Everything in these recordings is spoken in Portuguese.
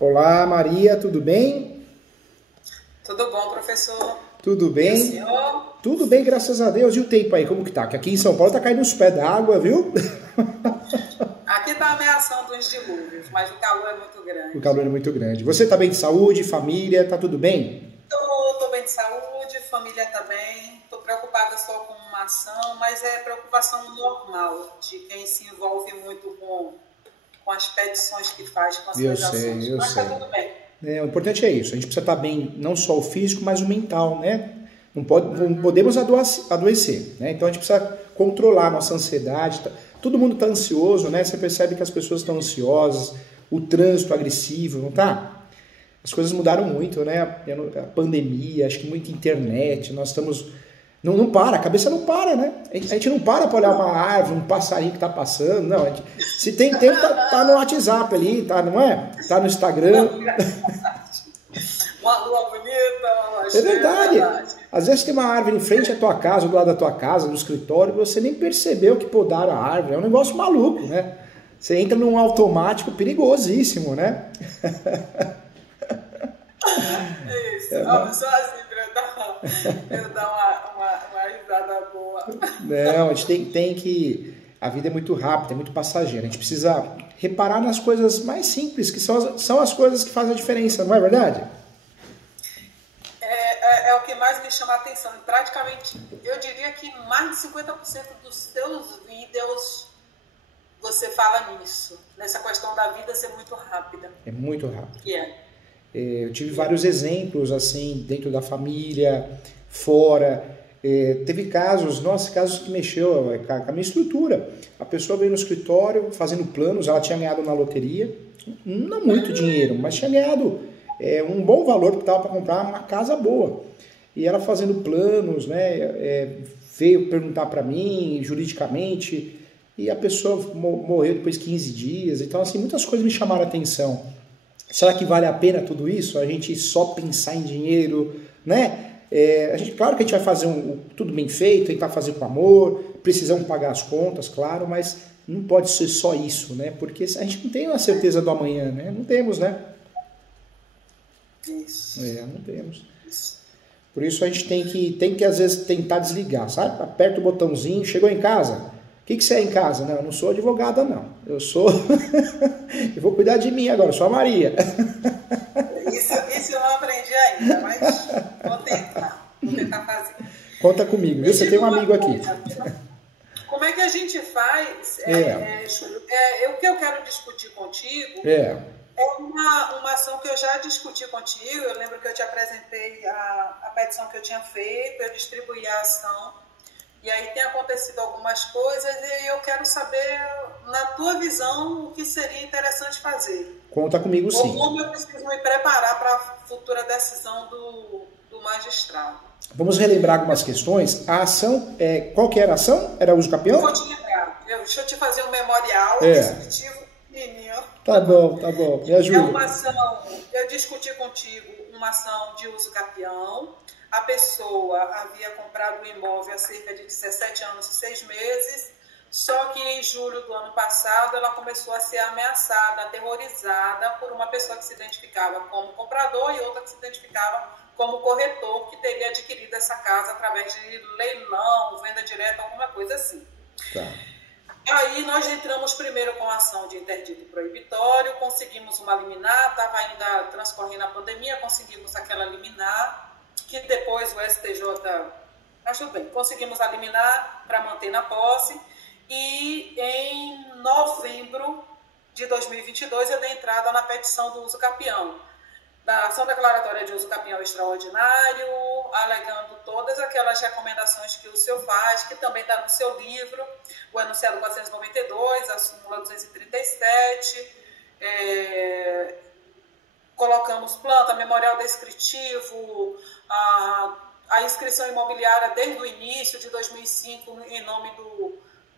Olá, Maria, tudo bem? Tudo bom, professor? Tudo E o bem? senhor? Tudo bem, graças a Deus. E o tempo aí, como que tá? Que aqui em São Paulo tá caindo uns pés d'água, viu? Aqui está ameaçando uns dilúvios, mas o calor é muito O grande. calor é muito grande. Você tá bem de saúde, família, tá tudo bem? Estou bem de saúde, família também. Estou preocupada só com uma ação, mas é preocupação normal de quem se envolve muito com as petições que faz, com as Eu suas sei, ações. eu Mas está sei. tudo bem. O importante é isso. A gente precisa estar bem, não só o físico, mas o mental, né? Não podemos adoecer, né? Então a gente precisa controlar a nossa ansiedade. Todo mundo está ansioso, né? Você percebe que as pessoas estão ansiosas, o trânsito agressivo, não tá? As coisas mudaram muito, né? A pandemia, acho que muita internet, nós estamos. Não para, a cabeça não para, né? A gente não para olhar uma árvore, um passarinho que tá passando, não. Se tem tempo, tá no WhatsApp ali, tá, não é? Tá no Instagram. Uma lua bonita, uma lua É cheia, é verdade. verdade. Às vezes tem uma árvore em frente à tua casa, do lado da tua casa, no escritório, e você nem percebeu que podaram a árvore. É um negócio maluco, né? Você entra num automático perigosíssimo, né? Isso. Só assim para eu dar uma risada boa. Não, a gente tem que. A vida é muito rápida, é muito passageira. A gente precisa reparar nas coisas mais simples, que são as coisas que fazem a diferença, não é verdade? É o que mais me chama a atenção. Praticamente, eu diria que mais de 50% dos seus vídeos você fala nisso, nessa questão da vida ser muito rápida. É muito rápido. Que é. Eu tive vários exemplos, assim, dentro da família, fora. Teve casos, nossa, casos que mexeu com a minha estrutura. A pessoa veio no escritório fazendo planos, ela tinha ganhado na loteria, não muito dinheiro, mas tinha ganhado um bom valor que estava para comprar uma casa boa. E ela fazendo planos, né, veio perguntar para mim, juridicamente, e a pessoa morreu depois de 15 dias. Então, assim, muitas coisas me chamaram a atenção. Será que vale a pena tudo isso? A gente só pensar em dinheiro, né? Claro que a gente vai fazer tudo bem feito, tentar fazer com amor, precisamos pagar as contas, claro, mas não pode ser só isso, né? Porque a gente não tem a certeza do amanhã, né? Não temos, né? Isso. Não temos. Por isso a gente tem que às vezes tentar desligar, sabe? Aperta o botãozinho, chegou em casa. O que você é em casa? Não, eu não sou advogada, não. Eu sou. Eu vou cuidar de mim agora, eu sou a Maria. Isso eu não aprendi ainda, mas vou tentar fazer. Conta comigo, viu? Você tem um amigo aqui. Como é que a gente faz, Júlio? O que eu quero discutir contigo é uma ação que eu já discuti contigo. Eu lembro que eu te apresentei a petição que eu tinha feito, eu distribuí a ação. E aí tem acontecido algumas coisas e eu quero saber, na tua visão, o que seria interessante fazer. Conta comigo, sim. Ou como eu preciso me preparar para a futura decisão do magistrado. Vamos relembrar algumas questões. A ação, qual que era a ação? Era uso capião? Eu vou te lembrar. Deixa eu te fazer um memorial descritivo pequenininho. Tá bom, me ajuda. É uma ação, eu discuti contigo uma ação de uso capião. A pessoa havia comprado o imóvel há cerca de 17 anos e 6 meses, só que em julho do ano passado ela começou a ser ameaçada, aterrorizada por uma pessoa que se identificava como comprador e outra que se identificava como corretor, que teria adquirido essa casa através de leilão, venda direta, alguma coisa assim. Tá. Aí nós entramos primeiro com a ação de interdito proibitório, conseguimos uma liminar, estava ainda transcorrendo a pandemia, conseguimos aquela liminar, que depois o STJ, mas tudo bem, conseguimos a liminar para manter na posse, e em novembro de 2022 eu dei entrada na petição do uso capião, da ação declaratória de uso capião extraordinário, alegando todas aquelas recomendações que o senhor faz, que também está no seu livro, o enunciado 492, a súmula 237, colocamos planta, memorial descritivo, a inscrição imobiliária desde o início de 2005 em nome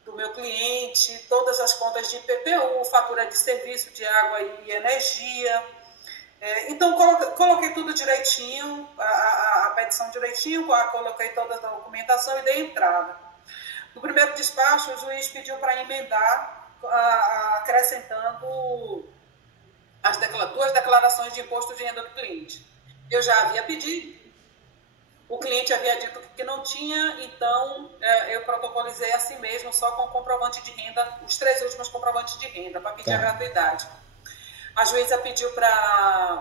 do meu cliente, todas as contas de IPTU, fatura de serviço de água e energia. Então, coloquei tudo direitinho, a petição direitinho, coloquei toda a documentação e dei entrada. No primeiro despacho, o juiz pediu para emendar, acrescentando duas declarações de imposto de renda do cliente. Eu já havia pedido, o cliente havia dito que não tinha, então eu protocolizei assim mesmo, só com comprovante de renda, os 3 últimos comprovantes de renda, para pedir a gratuidade. O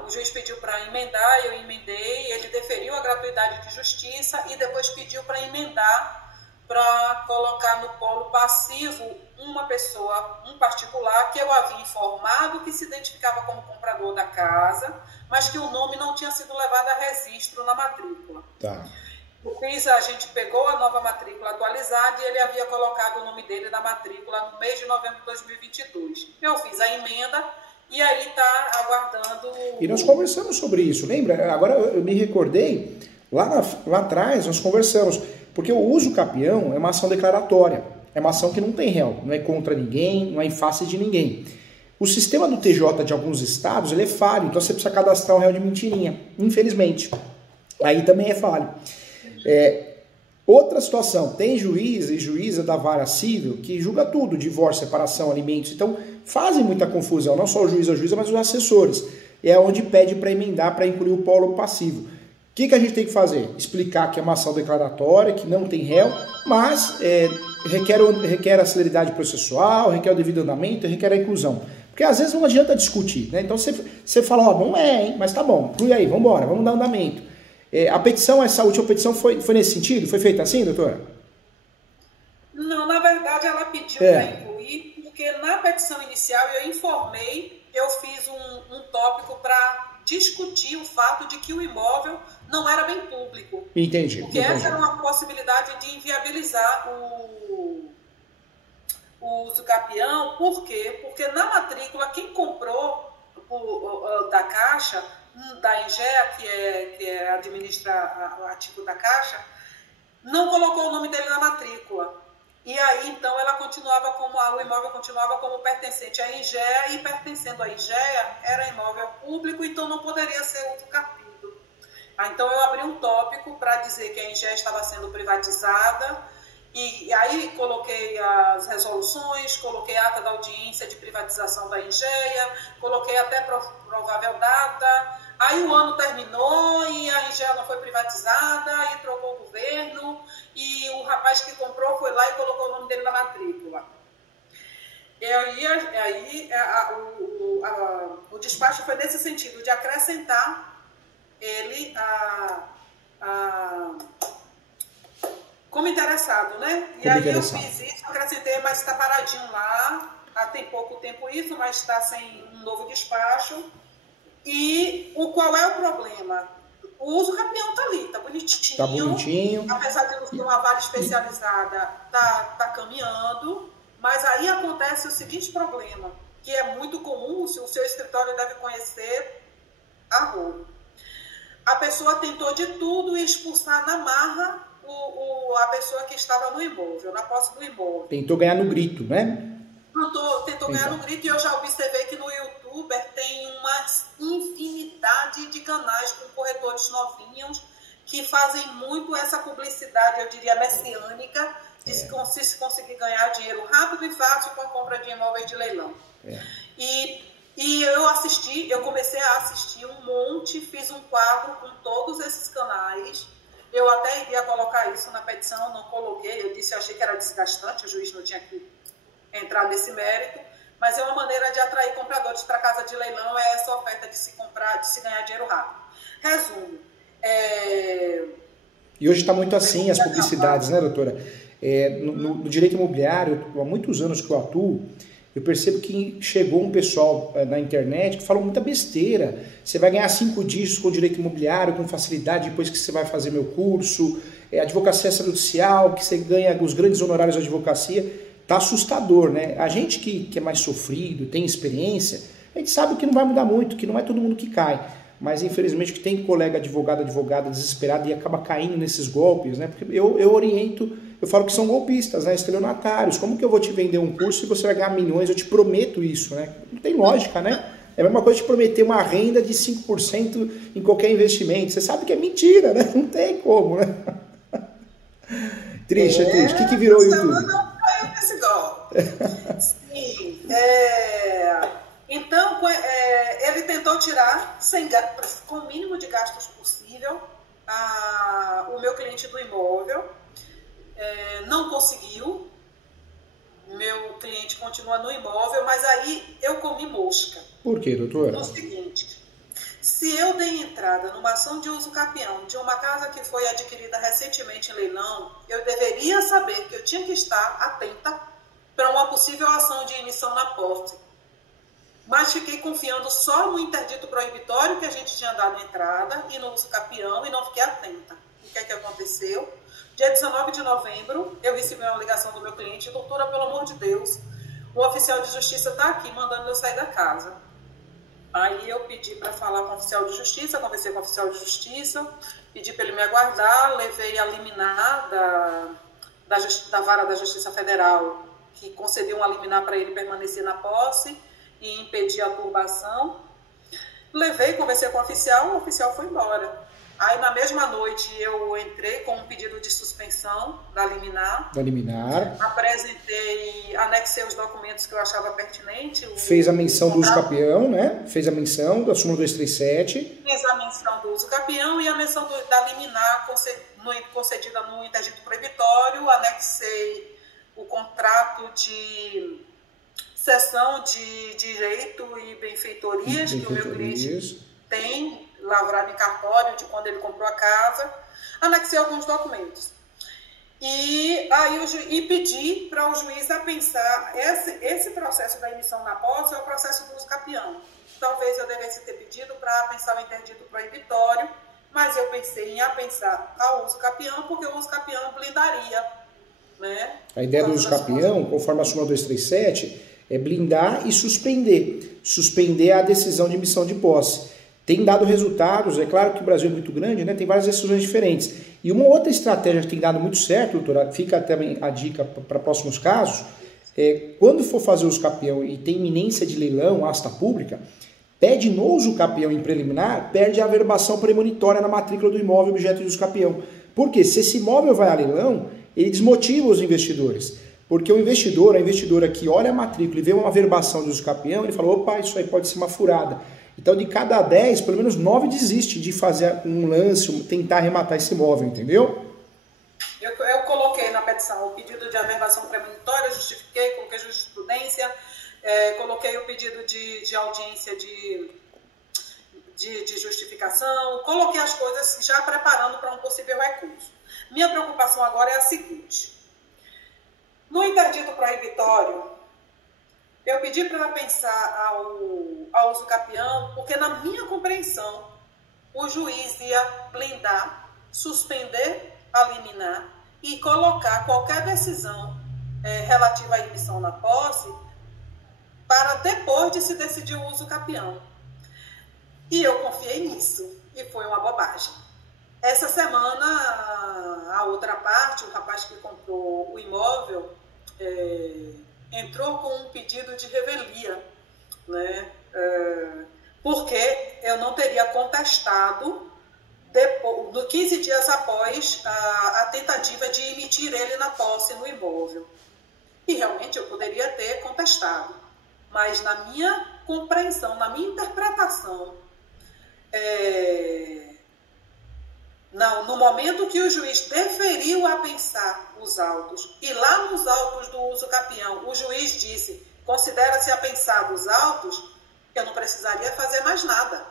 juiz pediu para emendar, eu emendei, ele deferiu a gratuidade de justiça e depois pediu para emendar, para colocar no polo passivo uma pessoa, um particular, que eu havia informado que se identificava como comprador da casa, mas que o nome não tinha sido levado a registro na matrícula. Tá. A gente pegou a nova matrícula atualizada e ele havia colocado o nome dele na matrícula no mês de novembro de 2022. Eu fiz a emenda e aí está aguardando... E nós conversamos sobre isso, lembra? Agora eu me recordei, lá atrás nós conversamos, porque o uso capião é uma ação declaratória, é uma ação que não tem réu, não é contra ninguém, não é em face de ninguém. O sistema do TJ de alguns estados, ele é falho, então você precisa cadastrar um réu de mentirinha, infelizmente. Aí também é falho. Outra situação, tem juiz e juíza da vara civil que julga tudo, divórcio, separação, alimentos, então fazem muita confusão, não só o juiz ou a juíza, mas os assessores. É onde pede para emendar, para incluir o polo passivo. O que a gente tem que fazer? Explicar que é uma ação declaratória, que não tem réu, mas requer a celeridade processual, requer o devido andamento, requer a inclusão. Porque às vezes não adianta discutir, né? Então você fala, ó, não é, hein? Mas tá bom, inclui aí, vamos embora, vamos dar andamento. A petição, essa última petição foi nesse sentido? Foi feita assim, doutora? Não, na verdade ela pediu para incluir, porque na petição inicial eu informei, eu fiz um tópico para discutir o fato de que o imóvel não era bem público. Entendi. Porque essa era uma possibilidade de inviabilizar o uso capião. Por quê? Porque na matrícula, quem comprou da Caixa, da Ingea, que administra o ativo da Caixa, não colocou o nome dele na matrícula. E aí, então, o imóvel continuava como pertencente à Ingea, e pertencendo à Ingea era imóvel público, então não poderia ser uso capião. Então, eu abri um tópico para dizer que a Ingea estava sendo privatizada, e aí coloquei as resoluções, coloquei a ata da audiência de privatização da Ingea, coloquei até provável data. Aí o ano terminou e a Ingea não foi privatizada, e trocou o governo, e o rapaz que comprou foi lá e colocou o nome dele na matrícula. E aí o despacho foi nesse sentido, de acrescentar ele como interessado, né? E aí eu fiz isso, acrescentei, mas está paradinho lá, tem pouco tempo isso, mas está sem um novo despacho. E qual é o problema? O uso capião está ali, está bonitinho. Está bonitinho. Apesar de não ter uma vara especializada, está caminhando. Mas aí acontece o seguinte problema, que é muito comum, o seu escritório deve conhecer a rolo. A pessoa tentou de tudo e expulsar na marra a pessoa que estava no imóvel, na posse do imóvel. Tentou ganhar no grito, né? Tentou ganhar no grito, e eu já observei que no YouTube tem uma infinidade de canais com corretores novinhos que fazem muito essa publicidade, eu diria, messiânica, de se conseguir ganhar dinheiro rápido e fácil com a compra de imóveis de leilão. E eu comecei a assistir um monte, fiz um quadro com todos esses canais. Eu até iria colocar isso na petição, não coloquei, eu achei que era desgastante, o juiz não tinha que entrar nesse mérito, mas é uma maneira de atrair compradores para casa de leilão, é essa oferta de se comprar, de se ganhar dinheiro rápido. Resumo. E hoje está muito assim as publicidades, né, doutora? No direito imobiliário, há muitos anos que eu atuo, eu percebo que chegou um pessoal na internet que falou muita besteira. Você vai ganhar 5 dígitos com o direito imobiliário, com facilidade, depois que você vai fazer meu curso. Advocacia extrajudicial, que você ganha os grandes honorários da advocacia. Tá assustador, né? A gente que é mais sofrido, tem experiência, a gente sabe que não vai mudar muito, que não é todo mundo que cai. Mas, infelizmente, que tem colega advogada desesperada e acaba caindo nesses golpes, né? Porque eu oriento, eu falo que são golpistas, né? Estelionatários. Como que eu vou te vender um curso se você vai ganhar milhões? Eu te prometo isso, né? Não tem lógica, né? É a mesma coisa de prometer uma renda de 5% em qualquer investimento. Você sabe que é mentira, né? Não tem como, né? Triste, é triste. O que virou o YouTube? Sim. Então, ele tentou tirar, com o mínimo de gastos possível, o meu cliente do imóvel. Não conseguiu. Meu cliente continua no imóvel, mas aí eu comi mosca. Por quê, doutora? No seguinte, se eu dei entrada numa ação de uso capião de uma casa que foi adquirida recentemente em leilão, eu deveria saber que eu tinha que estar atenta para uma possível ação de emissão na posse. Mas fiquei confiando só no interdito proibitório que a gente tinha dado entrada e no uso capião e não fiquei atenta. O que é que aconteceu? Dia 19 de novembro, eu recebi uma ligação do meu cliente: doutora, pelo amor de Deus, o oficial de justiça está aqui mandando eu sair da casa. Aí eu pedi para falar com o oficial de justiça, conversei com o oficial de justiça, pedi para ele me aguardar, levei a liminar da Vara da Justiça Federal, que concedeu uma liminar para ele permanecer na posse e impedir a turbação. Levei, conversei com o oficial foi embora. Aí, na mesma noite, eu entrei com um pedido de suspensão da liminar. Apresentei, anexei os documentos que eu achava pertinente. Fez a menção do uso capião, né? Fez a menção da súmula 237. Fiz a menção do uso capião e a menção da liminar concedida no interdito proibitório. Anexei o contrato de cessão de direito e benfeitorias que o meu cliente tem lavrado em cartório de quando ele comprou a casa. Anexei alguns documentos. E pedi para o juiz a pensar, esse processo da emissão na posse é o processo do uso capião. Talvez eu devesse ter pedido para pensar o interdito proibitório, mas eu pensei em apensar ao uso capião, porque o uso capião blindaria, né? A ideia do uso capião, conforme a súmula 237, é blindar e suspender. Suspender a decisão de emissão de posse. Tem dado resultados, é claro que o Brasil é muito grande, né? Tem várias decisões diferentes. E uma outra estratégia que tem dado muito certo, doutora, fica também a dica para próximos casos, quando for fazer uso capião e tem iminência de leilão, asta pública, pede no uso capião em preliminar, perde a averbação premonitória na matrícula do imóvel objeto de uso capião. Porque se esse imóvel vai a leilão, ele desmotiva os investidores. Porque o investidor, a investidora que olha a matrícula e vê uma averbação de uso capião, ele fala: opa, isso aí pode ser uma furada. Então, de cada 10, pelo menos 9 desiste de fazer um lance, tentar arrematar esse imóvel, entendeu? Eu coloquei na petição o pedido de averbação premonitória, justifiquei, coloquei jurisprudência, coloquei o pedido de audiência de justificação, coloquei as coisas já preparando para um possível recurso. Minha preocupação agora é a seguinte: no interdito proibitório, eu pedi para pensar ao uso capião, porque na minha compreensão, o juiz ia blindar, suspender a liminar e colocar qualquer decisão relativa à emissão na posse para depois de se decidir o uso capião. E eu confiei nisso, e foi uma bobagem. Essa semana, a outra parte, o rapaz que comprou o imóvel, entrou com um pedido de revelia, né? Porque eu não teria contestado 15 dias após a tentativa de emitir ele na posse no imóvel. E realmente eu poderia ter contestado, mas na minha compreensão, na minha interpretação, no momento que o juiz deferiu a pensar os autos, e lá nos autos do uso capião, o juiz disse: considera-se apensados os autos, eu não precisaria fazer mais nada,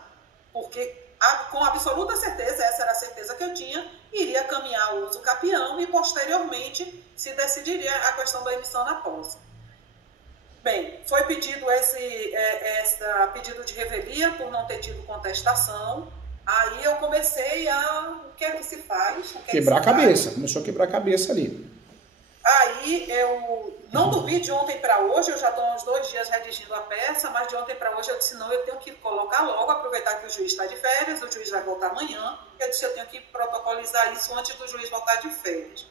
porque com absoluta certeza, essa era a certeza que eu tinha, iria caminhar o uso capião e posteriormente se decidiria a questão da emissão na posse. Bem, foi pedido pedido de revelia por não ter tido contestação. Aí eu comecei o que é que se faz? Quebrar a cabeça, começou a quebrar a cabeça ali. Aí eu não dormi de ontem para hoje, eu já estou uns 2 dias redigindo a peça, mas de ontem para hoje eu disse: não, eu tenho que colocar logo, aproveitar que o juiz está de férias, o juiz vai voltar amanhã, eu disse: eu tenho que protocolizar isso antes do juiz voltar de férias.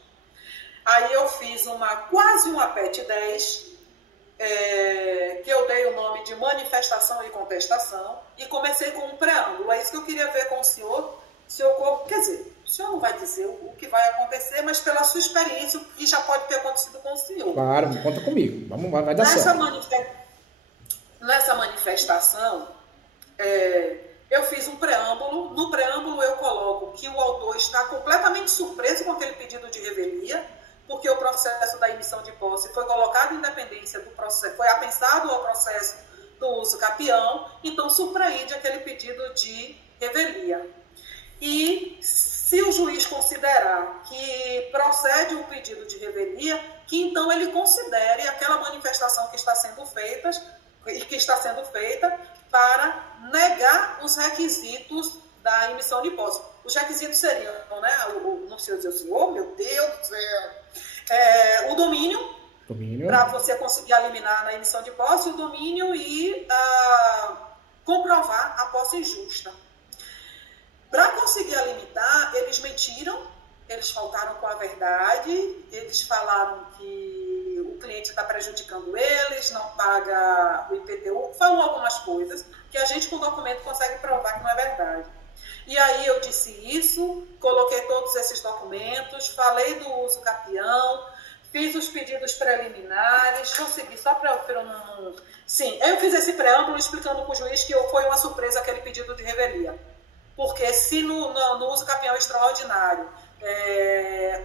Aí eu fiz quase uma PET 10, que eu dei o nome de manifestação e contestação, e comecei com um preâmbulo. É isso que eu queria ver com o senhor, quer dizer, o senhor não vai dizer o que vai acontecer, mas pela sua experiência, o que já pode ter acontecido com o senhor. Claro, conta comigo, vai dar certo. Nessa manifestação manifestação, eu fiz um preâmbulo. No preâmbulo eu coloco que o autor está completamente surpreso com aquele pedido de revelia, porque o processo da emissão de posse foi colocado em dependência do processo, foi apensado ao processo do uso capião, então surpreende aquele pedido de revelia. E se o juiz considerar que procede o pedido de revelia, que então ele considere aquela manifestação que está sendo feita para negar os requisitos da emissão de posse. Os requisitos seriam, né, não sei dizer assim, oh meu Deus do céu, o domínio, para você conseguir eliminar na emissão de posse, o domínio e comprovar a posse injusta. Para conseguir limitar, eles mentiram, eles faltaram com a verdade, eles falaram que o cliente está prejudicando eles, não paga o IPTU, falou algumas coisas que a gente com o documento consegue provar que não é verdade. E aí eu disse isso, coloquei todos esses documentos, falei do uso capião, fiz os pedidos preliminares, consegui só para eu não... Sim, eu fiz esse preâmbulo explicando para o juiz que foi uma surpresa aquele pedido de revelia. Porque se no uso capião extraordinário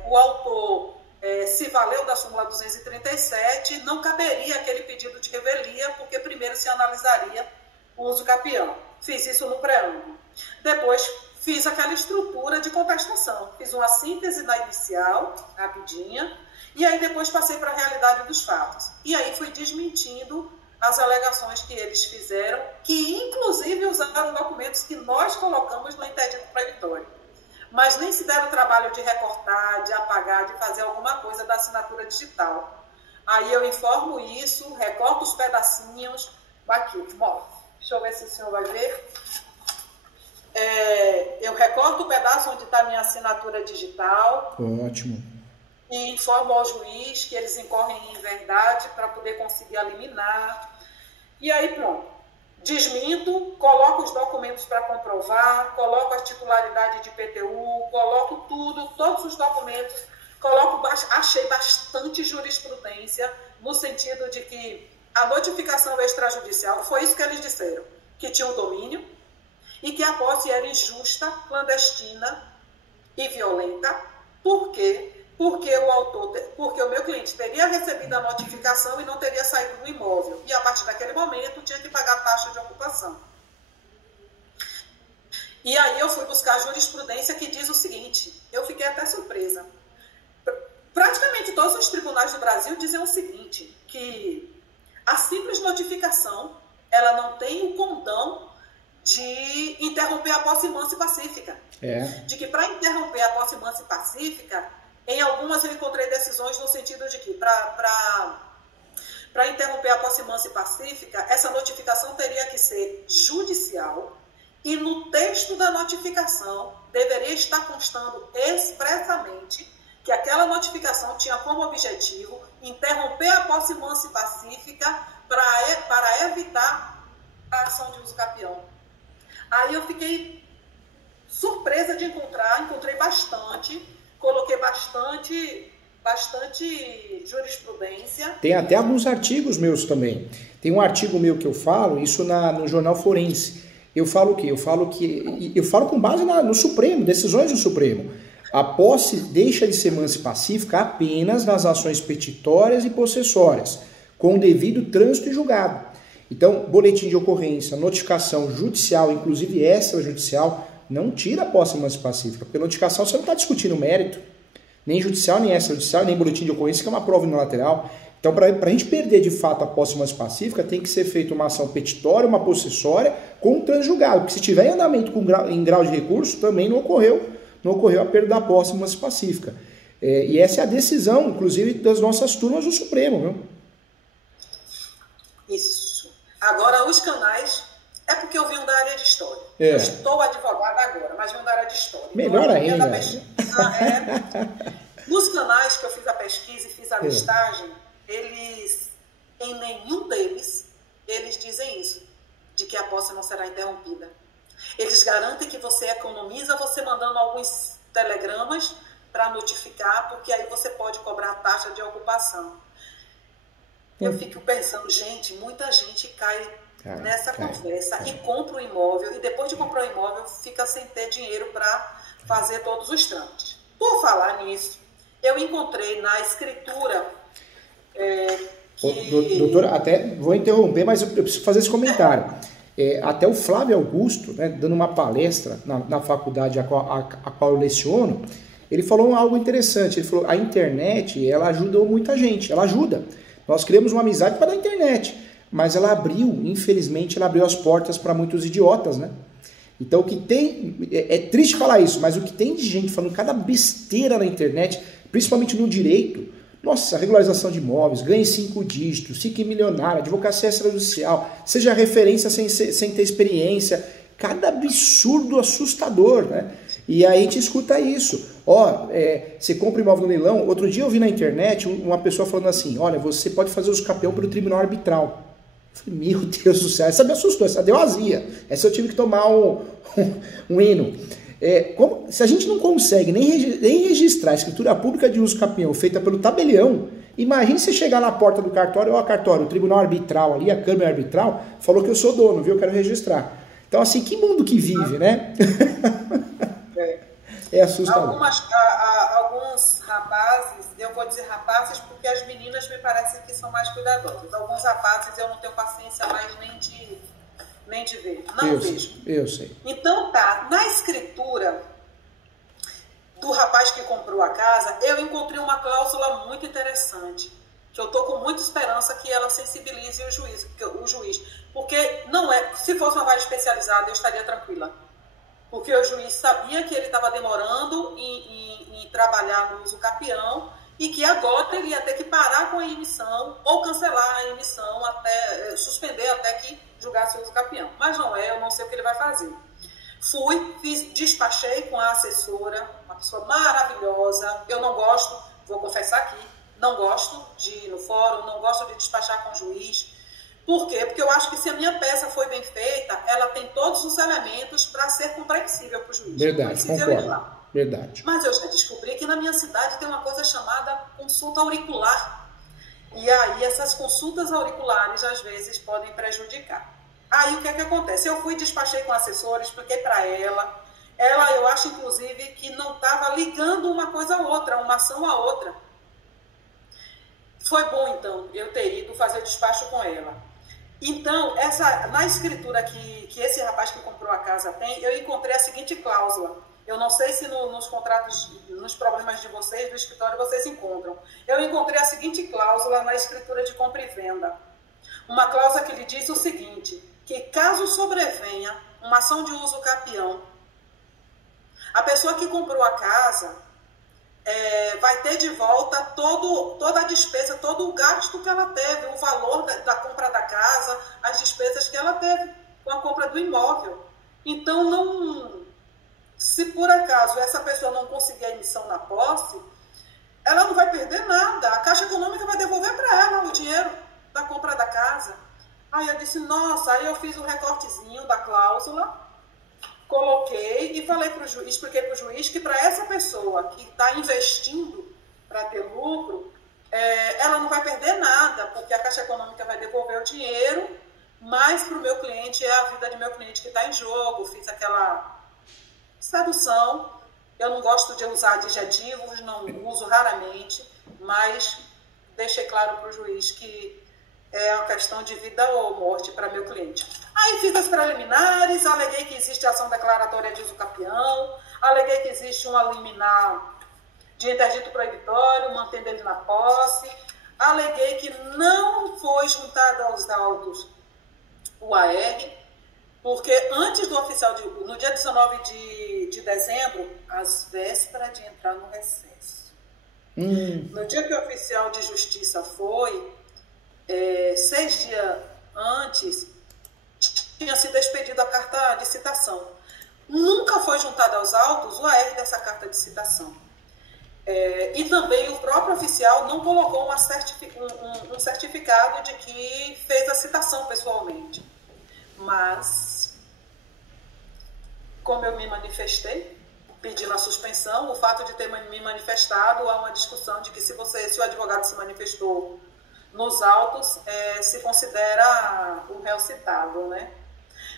o autor se valeu da súmula 237, não caberia aquele pedido de revelia, porque primeiro se analisaria o uso capião. Fiz isso no preâmbulo. Depois fiz aquela estrutura de contestação. Fiz uma síntese na inicial, rapidinha, e aí depois passei para a realidade dos fatos. E aí fui desmentindo as alegações que eles fizeram, que inclusive usaram documentos que nós colocamos no interdito proibitório. Mas nem se deram o trabalho de recortar, de apagar, de fazer alguma coisa da assinatura digital. Aí eu informo isso, recorto os pedacinhos. Aqui, ó, deixa eu ver se o senhor vai ver. Eu recorto o pedaço onde está a minha assinatura digital. Ótimo. E informo ao juiz que eles incorrem em verdade para poder conseguir eliminar. E aí pronto. Desminto, coloco os documentos para comprovar, coloco a titularidade de IPTU, coloco tudo, todos os documentos, achei bastante jurisprudência no sentido de que a notificação extrajudicial, foi isso que eles disseram, que tinha um domínio e que a posse era injusta, clandestina e violenta. Por quê? Porque o meu cliente teria recebido a notificação e não teria saído do imóvel. E a partir daquele momento tinha que pagar a taxa de ocupação. E aí eu fui buscar a jurisprudência que diz o seguinte, eu fiquei até surpresa. Praticamente todos os tribunais do Brasil dizem o seguinte, que a simples notificação, ela não tem o condão de interromper a posse mansa e pacífica. De que para interromper a posse mansa e pacífica, em algumas eu encontrei decisões no sentido de que para interromper a posse mansa e pacífica, essa notificação teria que ser judicial e no texto da notificação deveria estar constando expressamente que aquela notificação tinha como objetivo interromper a posse mansa e pacífica para evitar a ação de uso capião. Aí eu fiquei surpresa de encontrei bastante, coloquei bastante jurisprudência. Tem até alguns artigos meus também. Tem um artigo meu que eu falo, isso no Jornal Forense. Eu falo o quê? Eu falo com base no Supremo, decisões do Supremo. A posse deixa de ser mansa e pacífica apenas nas ações petitórias e possessórias, com o devido trânsito e julgado. Então, boletim de ocorrência, notificação judicial, inclusive extrajudicial, não tira a posse mansa e pacífica, porque notificação você não está discutindo mérito, nem judicial, nem extrajudicial, nem boletim de ocorrência, que é uma prova unilateral. Então, para a gente perder de fato a posse mansa e pacífica, tem que ser feita uma ação petitória, uma possessória, com um trânsito julgado, porque se tiver em andamento em grau de recurso, também não ocorreu a perda da posse mansa e pacífica. E essa é a decisão, inclusive, das nossas turmas do Supremo, viu? Isso. Agora, os canais... É porque eu venho da área de história. Eu estou advogada agora, mas venho da área de história. Melhor então, ainda. Nos canais que eu fiz a pesquisa e fiz a listagem, em nenhum deles, eles dizem isso, de que a posse não será interrompida. Eles garantem que você economiza você mandando alguns telegramas para notificar, porque aí você pode cobrar a taxa de ocupação. Eu fico pensando, gente, muita gente cai nessa conversa e compra o imóvel, e depois de comprar o imóvel fica sem ter dinheiro para fazer todos os trâmites. Por falar nisso, eu encontrei na escritura Doutora, até vou interromper, mas eu preciso fazer esse comentário. Até o Flávio Augusto, né, dando uma palestra na faculdade a qual eu leciono, ele falou algo interessante. Ele falou: a internet, ela ajudou muita gente, ela ajuda. Nós criamos uma amizade para a internet, mas ela infelizmente, ela abriu as portas para muitos idiotas, né? Então o que tem, é triste falar isso, mas o que tem de gente falando cada besteira na internet, principalmente no direito, nossa, regularização de imóveis, ganhe 5 dígitos, fique milionário, advocacia extrajudicial, seja referência sem ter experiência, cada absurdo assustador, né? E aí a gente escuta isso. Você compra imóvel no leilão. Outro dia eu vi na internet uma pessoa falando assim: olha, você pode fazer uso capião pelo tribunal arbitral. Eu falei: meu Deus do céu, essa me assustou, essa deu azia. Essa eu tive que tomar um hino. Se a gente não consegue nem registrar a escritura pública de uso capião feita pelo tabelião, imagine você chegar na porta do cartório: cartório, o tribunal arbitral ali, a câmara arbitral, falou que eu sou dono, viu? Eu quero registrar. Então, assim, que mundo que vive, né? É assustador. Alguns rapazes, eu vou dizer rapazes porque as meninas me parecem que são mais cuidadosas. Alguns rapazes eu não tenho paciência mais nem de ver. Não vejo. Eu sei. Então na escritura do rapaz que comprou a casa, eu encontrei uma cláusula muito interessante, que eu estou com muita esperança que ela sensibilize o juiz. Porque se fosse uma vara especializada, eu estaria tranquila. Porque o juiz sabia que ele estava demorando em trabalhar no uso capião e que agora ele ia ter que parar com a emissão ou cancelar a emissão, suspender até que julgasse o uso capião. Mas eu não sei o que ele vai fazer. Despachei com a assessora, uma pessoa maravilhosa. Eu não gosto, vou confessar aqui, não gosto de ir no fórum, não gosto de despachar com o juiz. Por quê? Porque eu acho que se a minha peça foi bem feita, ela tem todos os elementos para ser compreensível para o juiz. Verdade, concordo. Verdade. Mas eu já descobri que na minha cidade tem uma coisa chamada consulta auricular. E aí essas consultas auriculares às vezes podem prejudicar. Aí o que é que acontece? Eu despachei com a assessora, expliquei para ela. Eu acho inclusive que não estava ligando uma coisa a outra, uma ação a outra. Foi bom então eu ter ido fazer o despacho com ela. Então, na escritura que esse rapaz que comprou a casa tem, eu encontrei a seguinte cláusula. Eu não sei se nos contratos, nos problemas de vocês, do escritório, vocês encontram. Eu encontrei a seguinte cláusula na escritura de compra e venda. Uma cláusula que lhe diz o seguinte: que caso sobrevenha uma ação de uso capião, a pessoa que comprou a casa vai ter de volta toda a despesa, todo o gasto que ela teve, o valor da compra da casa, as despesas que ela teve com a compra do imóvel. Então, se por acaso essa pessoa não conseguir a emissão na posse, ela não vai perder nada. A Caixa Econômica vai devolver para ela o dinheiro da compra da casa. Aí eu disse: nossa, aí eu fiz um recortezinho da cláusula, coloquei e expliquei para o juiz que para essa pessoa que está investindo para ter lucro, ela não vai perder nada, porque a Caixa Econômica vai devolver o dinheiro, mas para o meu cliente é a vida de meu cliente que está em jogo. Fiz aquela sedução. Eu não gosto de usar adjetivos, não uso raramente, mas deixei claro para o juiz que é uma questão de vida ou morte para meu cliente. Aí fiz as preliminares, aleguei que existe ação declaratória de uso capião, aleguei que existe uma liminar de interdito proibitório, mantendo ele na posse, aleguei que não foi juntado aos autos o AR, porque antes do oficial, no dia 19 de dezembro, às vésperas de entrar no recesso. No dia que o oficial de justiça foi, 6 dias antes, tinha sido expedida a carta de citação. Nunca foi juntado aos autos o AR dessa carta de citação. E também o próprio oficial não colocou um certificado de que fez a citação pessoalmente. Mas, como eu me manifestei, pedindo a suspensão, o fato de ter me manifestado, há uma discussão de que se o advogado se manifestou nos autos se considera o réu citado, né?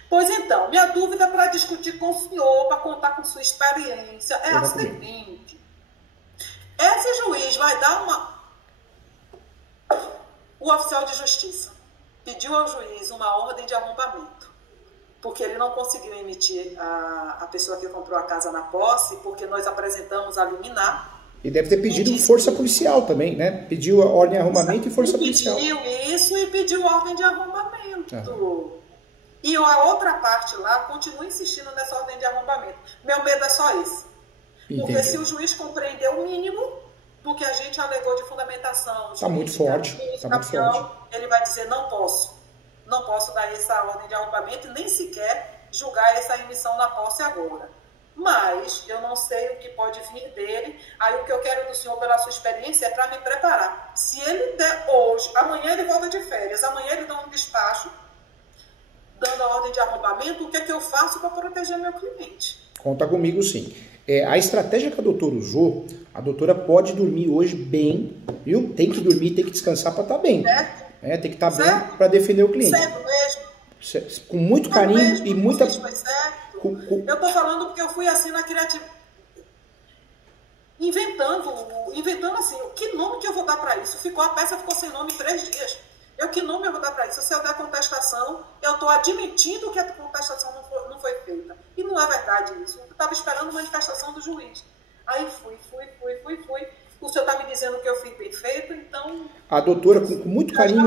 Pois então, minha dúvida para discutir com o senhor, para contar com sua experiência, é a seguinte. Esse juiz vai dar o oficial de justiça pediu ao juiz uma ordem de arrombamento, porque ele não conseguiu emitir a pessoa que comprou a casa na posse, porque nós apresentamos a liminar. E deve ter pedido força policial também, né? Pediu a ordem de arrombamento e força policial. Pediu isso e pediu ordem de arrombamento. E a outra parte lá continua insistindo nessa ordem de arrombamento. Meu medo é só esse. Porque se o juiz compreender o mínimo do que a gente alegou de fundamentação... Está muito forte. Ele vai dizer, não posso. Não posso dar essa ordem de arrombamento e nem sequer julgar essa emissão na posse agora. Mas eu não sei o que pode vir dele. Aí o que eu quero do senhor, pela sua experiência, é para me preparar. Se ele der hoje, amanhã ele volta de férias, amanhã ele dá um despacho dando a ordem de arrombamento, o que é que eu faço para proteger meu cliente? Conta comigo, sim. A estratégia que a doutora usou, a doutora pode dormir hoje bem, viu? Tem que dormir, tem que descansar para estar bem. Tem que estar bem para defender o cliente. Certo mesmo. Com muito carinho e muita... Eu estou falando porque eu fui assim na criatividade. Inventando assim, que nome que eu vou dar para isso? A peça ficou sem nome 3 dias. Que nome eu vou dar para isso? Se eu der contestação, eu estou admitindo que a contestação não foi feita. E não é verdade isso. Eu estava esperando manifestação do juiz. Aí fui. O senhor está me dizendo que eu fui bem feito, então... A doutora, com muito carinho,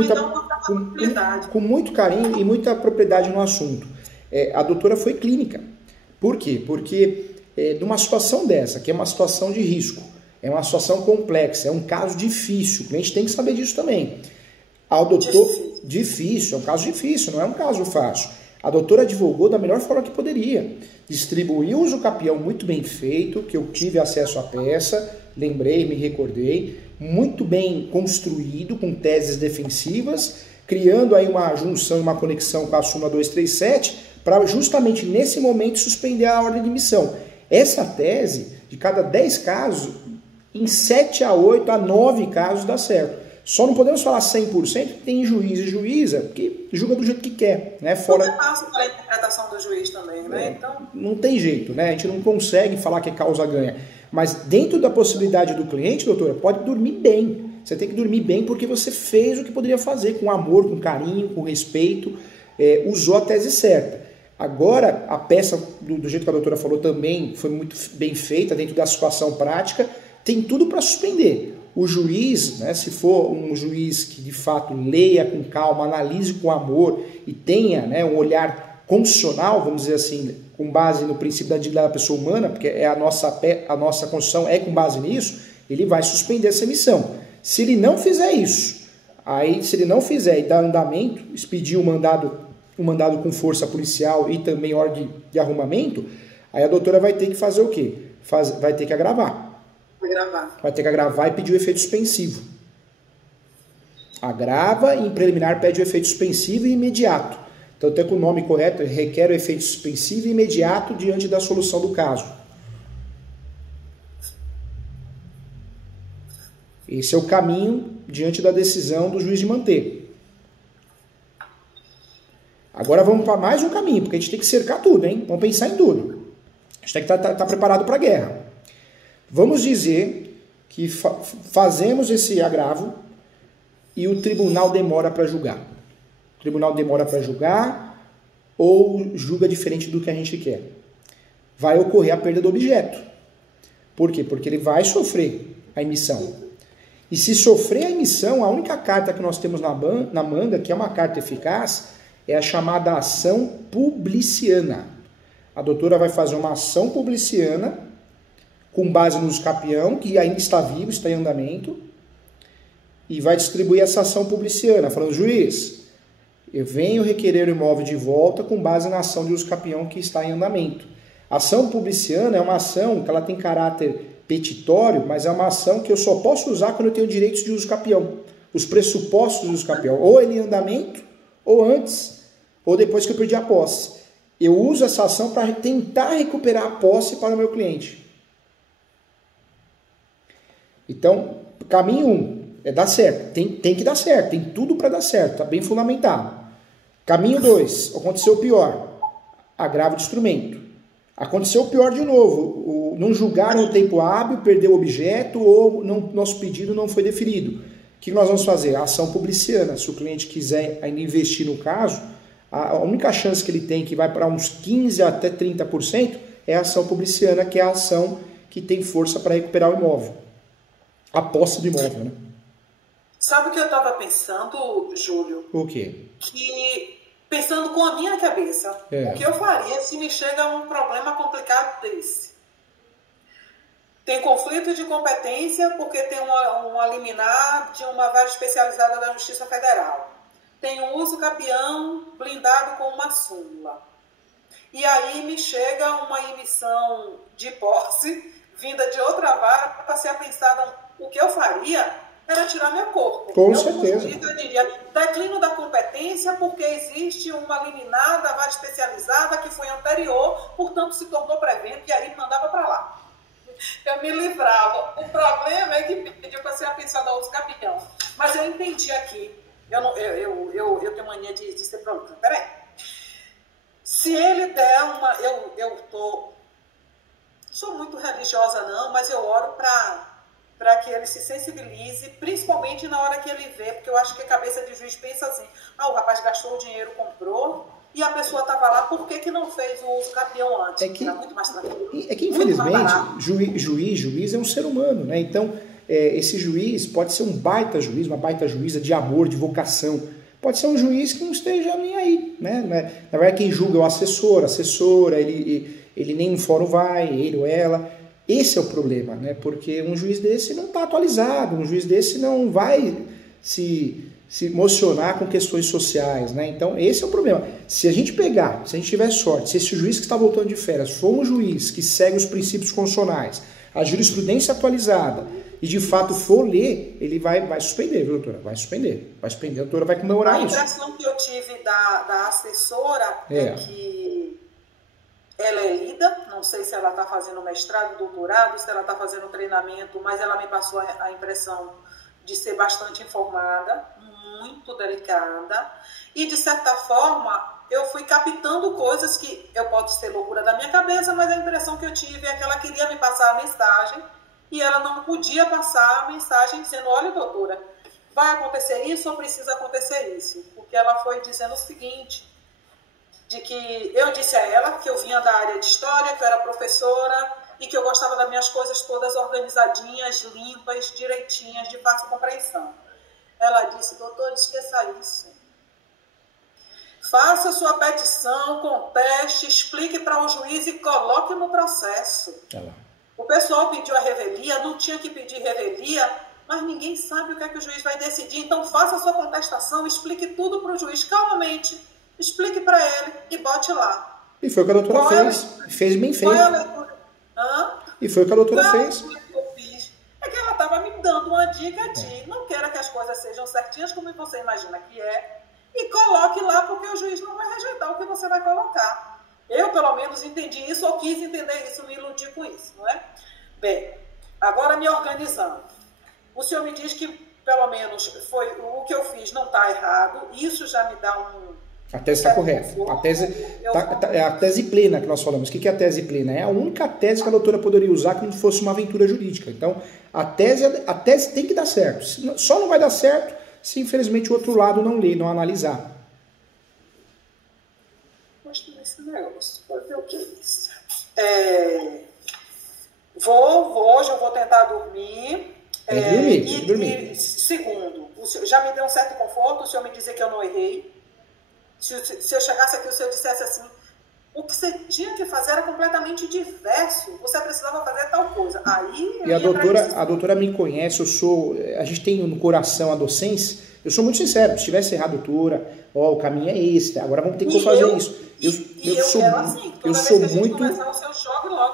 com muito carinho e muita propriedade no assunto. A doutora foi clínica. Por quê? Porque numa situação dessa, que é uma situação de risco, é uma situação complexa, é um caso difícil, o cliente tem que saber disso também. Ao doutor, difícil, é um caso difícil, não é um caso fácil. A doutora advogou da melhor forma que poderia. Distribuiu o usucapião muito bem feito, que eu tive acesso à peça, lembrei, me recordei, muito bem construído, com teses defensivas, criando aí uma junção e uma conexão com a súmula 237, para justamente nesse momento suspender a ordem de emissão. Essa tese, de cada 10 casos, em 7 a 8 a 9 casos dá certo. Só não podemos falar 100%, que tem juiz e juíza que julga do jeito que quer, né? Fora... Não é fácil para a interpretação do juiz também, né? Então... Não tem jeito, né? A gente não consegue falar que é causa ganha. Mas dentro da possibilidade do cliente, doutora, pode dormir bem. Você tem que dormir bem porque você fez o que poderia fazer, com amor, com carinho, com respeito, usou a tese certa. Agora, a peça, do jeito que a doutora falou, também foi muito bem feita dentro da situação prática, tem tudo para suspender. O juiz, né, se for um juiz que de fato leia com calma, analise com amor e tenha, né, um olhar constitucional, vamos dizer assim, com base no princípio da dignidade da pessoa humana, porque a nossa Constituição é com base nisso, ele vai suspender essa emissão. Se ele não fizer isso, se ele não fizer e dar andamento, expedir um mandado com força policial e também ordem de arrombamento, aí a doutora vai ter que fazer o quê? Vai ter que agravar. Vai ter que agravar e pedir o efeito suspensivo. Agrava e em preliminar pede o efeito suspensivo e imediato. Então, até com o nome correto, requer o efeito suspensivo e imediato diante da solução do caso. Esse é o caminho diante da decisão do juiz de manter. Agora vamos para mais um caminho, porque a gente tem que cercar tudo, hein? Vamos pensar em tudo. A gente tem que estar preparado para a guerra. Vamos dizer que fazemos esse agravo e o tribunal demora para julgar. O tribunal demora para julgar ou julga diferente do que a gente quer. Vai ocorrer a perda do objeto. Por quê? Porque ele vai sofrer a emissão. E se sofrer a emissão, a única carta que nós temos na manga, que é uma carta eficaz, é a chamada ação publiciana. A doutora vai fazer uma ação publiciana com base no usucapião, que ainda está vivo, está em andamento, e vai distribuir essa ação publiciana, falando, juiz, eu venho requerer o imóvel de volta com base na ação de usucapião que está em andamento. A ação publiciana é uma ação que ela tem caráter petitório, mas é uma ação que eu só posso usar quando eu tenho direitos de usucapião. Os pressupostos do usucapião, ou ele em andamento, ou antes, ou depois que eu perdi a posse. Eu uso essa ação para tentar recuperar a posse para o meu cliente. Então, caminho 1, é dar certo. Tem que dar certo, tem tudo para dar certo, tá bem fundamentado. Caminho 2, aconteceu o pior, agravo de instrumento. Aconteceu o pior de novo, não julgaram o tempo hábil, perdeu o objeto ou nosso pedido não foi deferido. O que nós vamos fazer? A ação publiciana. Se o cliente quiser ainda investir no caso, a única chance que ele tem, que vai para uns 15% até 30%, é a ação publiciana, que é a ação que tem força para recuperar o imóvel. A posse do imóvel, né? Sabe o que eu estava pensando, Júlio? O quê? Que, pensando com a minha cabeça, o que eu faria se me chega um problema complicado desse? Tem conflito de competência porque tem uma liminar de uma vara especializada da Justiça Federal. Tem um uso capião blindado com uma súmula. E aí me chega uma emissão de posse vinda de outra vara para ser pensada. O que eu faria era tirar meu corpo. Com certeza. Eu diria, declínio da competência porque existe uma liminar da vara especializada que foi anterior, portanto se tornou prevento e aí mandava para lá. Eu me livrava. O problema é que pediu para ser pensada a uso capião. Mas eu entendi aqui. Eu tenho mania de ser problema. Peraí. Se ele der uma... Sou muito religiosa não, mas eu oro para que ele se sensibilize, principalmente na hora que ele vê, porque eu acho que a cabeça de juiz pensa assim, o rapaz gastou o dinheiro, comprou, e a pessoa estava lá, por que não fez o uso capião antes? Era muito mais tranquilo. É que infelizmente, juiz é um ser humano, né? Então, esse juiz pode ser um baita juiz, uma baita juíza de amor, de vocação. Pode ser um juiz que não esteja nem aí, né? Na verdade, quem julga é o assessor, a assessora, ele nem no fórum vai, ele ou ela. Esse é o problema, né? Porque um juiz desse não está atualizado, um juiz desse não vai se emocionar com questões sociais, né? Então, esse é o problema. Se a gente tiver sorte, se esse juiz que está voltando de férias for um juiz que segue os princípios constitucionais, a jurisprudência atualizada, e de fato for ler, ele vai suspender, viu, doutora? Vai suspender, a doutora vai comemorar isso. A impressão que eu tive da assessora é que ela é lida, não sei se ela está fazendo mestrado, doutorado, se ela está fazendo treinamento, mas ela me passou a impressão de ser bastante informada, muito delicada, e de certa forma eu fui captando coisas que eu posso ter loucura da minha cabeça, mas a impressão que eu tive é que ela queria me passar a mensagem e ela não podia passar a mensagem dizendo, olha doutora, vai acontecer isso ou precisa acontecer isso, porque ela foi dizendo o seguinte, de que eu disse a ela que eu vinha da área de história, que eu era professora e que eu gostava das minhas coisas todas organizadinhas, limpas, direitinhas, de fácil compreensão. Ela disse, doutor, esqueça isso. Faça sua petição, conteste, explique para o juiz e coloque no processo. O pessoal pediu a revelia, não tinha que pedir revelia, mas ninguém sabe o que é que o juiz vai decidir. Então faça sua contestação, explique tudo para o juiz calmamente. Explique para ele e bote lá. E foi o que a doutora fez. Fez bem feito. E foi o que a doutora fez. É que ela estava me dando uma dica de não queira que as coisas sejam certinhas como você imagina que é. E coloque lá porque o juiz não vai rejeitar o que você vai colocar. Eu, pelo menos, entendi isso ou quis entender isso, me iludi com isso, não é? Bem, agora me organizando. O senhor me diz que, pelo menos, foi o que eu fiz não está errado. Isso já me dá A tese está correta. É a tese plena que nós falamos. O que é a tese plena? É a única tese que a doutora poderia usar que não fosse uma aventura jurídica. Então, a tese tem que dar certo. Só não vai dar certo se, infelizmente, o outro lado não ler, não analisar. Gostei desse negócio. Vou ver o que é isso. Hoje eu vou tentar dormir. Dormir. Segundo, o senhor já me deu um certo conforto o senhor me dizer que eu não errei. Se eu chegasse aqui e o senhor dissesse assim, o que você tinha que fazer era completamente diverso, você precisava fazer tal coisa. Aí e a doutora me conhece, a gente tem no coração a docência, eu sou muito sincero, se tivesse errado, doutora, o caminho é esse, agora vamos ter que fazer isso.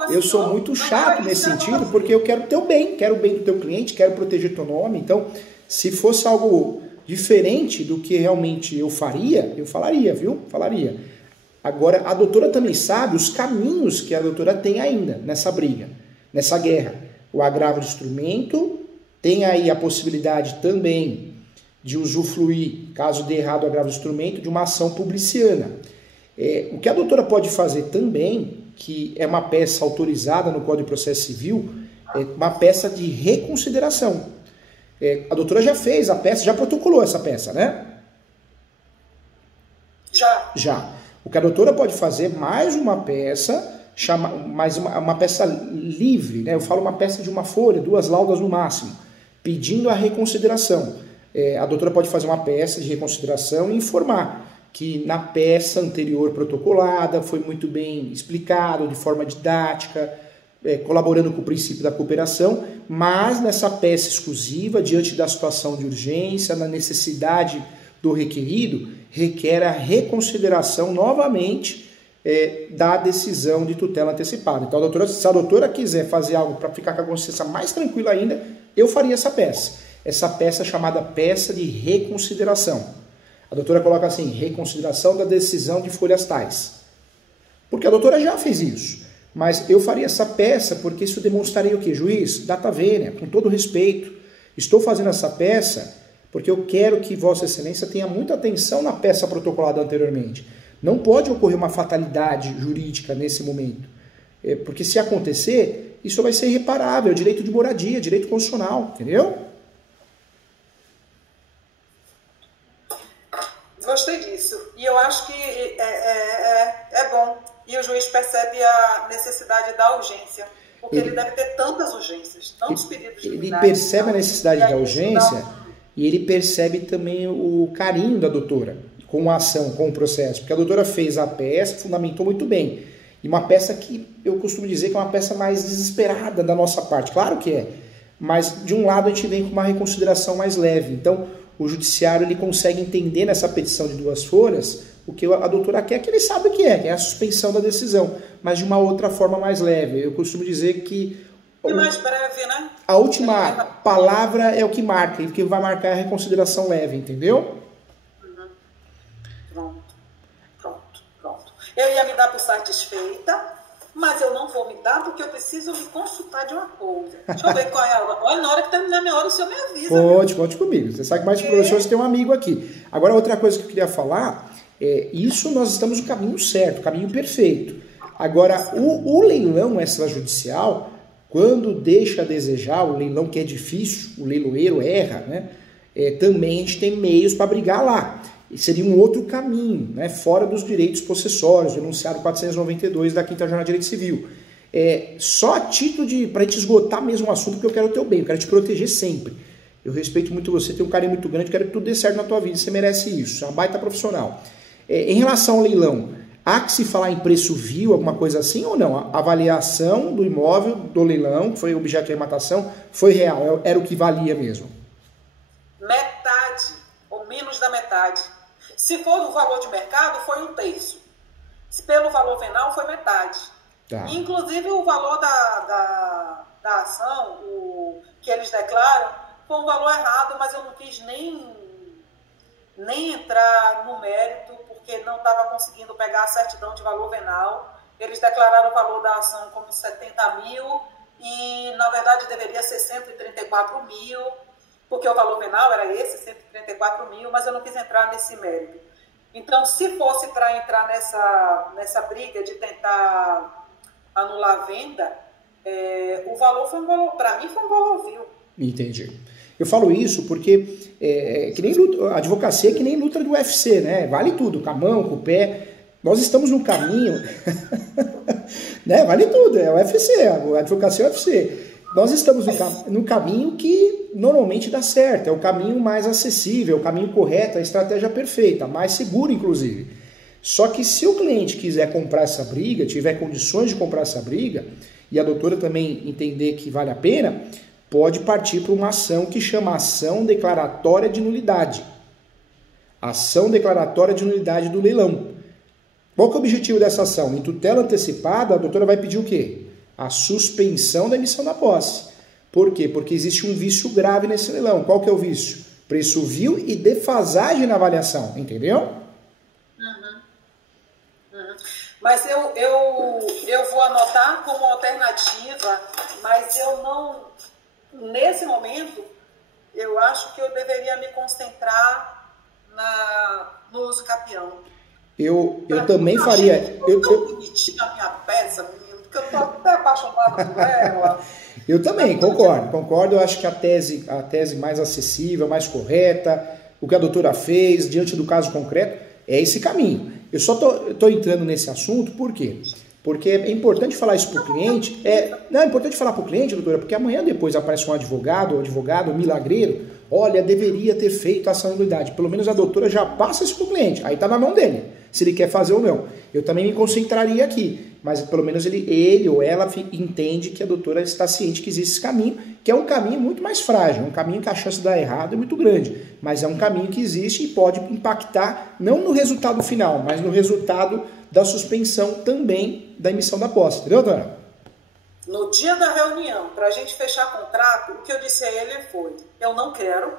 Eu sou muito chato nesse sentido, porque eu quero o teu bem, quero o bem do teu cliente, quero proteger teu nome, então, se fosse algo diferente do que realmente eu faria, eu falaria, viu? Falaria. Agora, a doutora também sabe os caminhos que a doutora tem ainda nessa briga, nessa guerra. O agravo de instrumento Tem aí a possibilidade também de usufruir, caso dê errado o agravo do instrumento, de uma ação publiciana. O que a doutora pode fazer também, que é uma peça autorizada no Código de Processo Civil, é uma peça de reconsideração. A doutora já fez a peça, já protocolou essa peça, né? Já. O que a doutora pode fazer, mais uma peça, mais uma peça livre, né? Eu falo uma peça de uma folha, 2 laudas no máximo, pedindo a reconsideração. A doutora pode fazer uma peça de reconsideração e informar que na peça anterior protocolada foi muito bem explicado, de forma didática, colaborando com o princípio da cooperação, mas nessa peça exclusiva, diante da situação de urgência, na necessidade do requerido, requer a reconsideração novamente da decisão de tutela antecipada. Então, se a doutora quiser fazer algo para ficar com a consciência mais tranquila ainda, eu faria essa peça. Essa peça é chamada peça de reconsideração. A doutora coloca assim, reconsideração da decisão de folhas tais. Porque a doutora já fez isso. Mas eu faria essa peça porque isso demonstraria o quê? Juiz, data vênia, com todo respeito. Estou fazendo essa peça porque eu quero que Vossa Excelência tenha muita atenção na peça protocolada anteriormente. Não pode ocorrer uma fatalidade jurídica nesse momento. Porque se acontecer, isso vai ser irreparável. É direito de moradia, direito constitucional, entendeu? Gostei disso. E eu acho que é bom. E o juiz percebe a necessidade da urgência. Porque ele deve ter tantas urgências, tantos pedidos de Ele percebe a necessidade da urgência e ele percebe também o carinho da doutora com a ação, com o processo. Porque a doutora fez a peça, fundamentou muito bem. E uma peça que eu costumo dizer que é uma peça mais desesperada da nossa parte. Claro que é. Mas de um lado a gente vem com uma reconsideração mais leve. Então o judiciário ele consegue entender nessa petição de 2 folhas o que a doutora quer, que ele sabe o que é a suspensão da decisão, mas de uma outra forma mais leve. Eu costumo dizer que e mais breve, né? A última palavra é o que marca, e o que vai marcar é a reconsideração leve, entendeu? Pronto. Eu ia me dar por satisfeita, mas eu não vou me dar porque eu preciso me consultar de uma coisa. Deixa eu ver qual é a hora. Olha, na hora que terminar a minha hora, o senhor me avisa. Conte comigo. Você sabe que mais que professor, você tem um amigo aqui. Agora, outra coisa que eu queria falar, isso nós estamos no caminho certo, caminho perfeito. Agora, o leilão extrajudicial, quando deixa a desejar, o leilão que é difícil, o leiloeiro erra, né? Também a gente tem meios para brigar lá. E seria um outro caminho, né? Fora dos direitos possessórios, o enunciado 492 da 5ª Jornada de Direito Civil. Só a título para a gente esgotar mesmo o assunto, porque eu quero o teu bem, eu quero te proteger sempre. Eu respeito muito você, tenho um carinho muito grande, quero que tudo dê certo na tua vida, você merece isso, é uma baita profissional. Em relação ao leilão, há que se falar em preço vil, alguma coisa assim ou não? A avaliação do imóvel, do leilão, que foi objeto de arrematação, foi real, era o que valia mesmo? Metade, ou menos da metade. Se for no valor de mercado, foi 1/3. Se pelo valor venal, foi metade. Tá. Inclusive, o valor da ação, que eles declaram, foi um valor errado, mas eu não quis nem entrar no mérito, porque não estava conseguindo pegar a certidão de valor venal. Eles declararam o valor da ação como 70 mil e, na verdade, deveria ser 134 mil, porque o valor venal era esse, 134 mil, mas eu não quis entrar nesse mérito. Então, se fosse para entrar nessa briga de tentar anular a venda, o valor foi um valor, para mim, foi um valor vil. Entendi. Eu falo isso porque que nem luta, a advocacia é que nem luta do UFC, né? Vale tudo, com a mão, com o pé. Nós estamos no caminho, né? Vale tudo, é o UFC, a advocacia é o UFC. Nós estamos no caminho que normalmente dá certo, é o caminho mais acessível, é o caminho correto, a estratégia perfeita, mais segura, inclusive. Só que se o cliente quiser comprar essa briga, tiver condições de comprar essa briga, e a doutora também entender que vale a pena, pode partir para uma ação que chama ação declaratória de nulidade. Ação declaratória de nulidade do leilão. Qual que é o objetivo dessa ação? Em tutela antecipada, a doutora vai pedir o quê? A suspensão da emissão da posse. Por quê? Porque existe um vício grave nesse leilão. Qual que é o vício? Preço vil e defasagem na avaliação. Entendeu? Mas eu vou anotar como alternativa, mas eu nesse momento, eu acho que eu deveria me concentrar no uso capião. Eu também faria. Eu tão bonitinha a minha peça, menino, que eu tô até apaixonada por ela. Eu também, concordo. Eu acho que a tese mais acessível, mais correta, o que a doutora fez, diante do caso concreto, é esse caminho. Eu só tô entrando nesse assunto, por quê? Porque é importante falar isso para o cliente. É importante falar para o cliente, doutora, porque amanhã depois aparece um advogado, milagreiro, olha, deveria ter feito essa anuidade. Pelo menos a doutora já passa isso para o cliente. Aí está na mão dele, se ele quer fazer ou não. Eu também me concentraria aqui, mas pelo menos ele ou ela entende que a doutora está ciente que existe esse caminho, que é um caminho muito mais frágil, um caminho que a chance de dar errado é muito grande, mas é um caminho que existe e pode impactar não no resultado final, mas no resultado da suspensão também da emissão da posse. Entendeu, dona? No dia da reunião, para a gente fechar contrato, o que eu disse a ele foi: eu não quero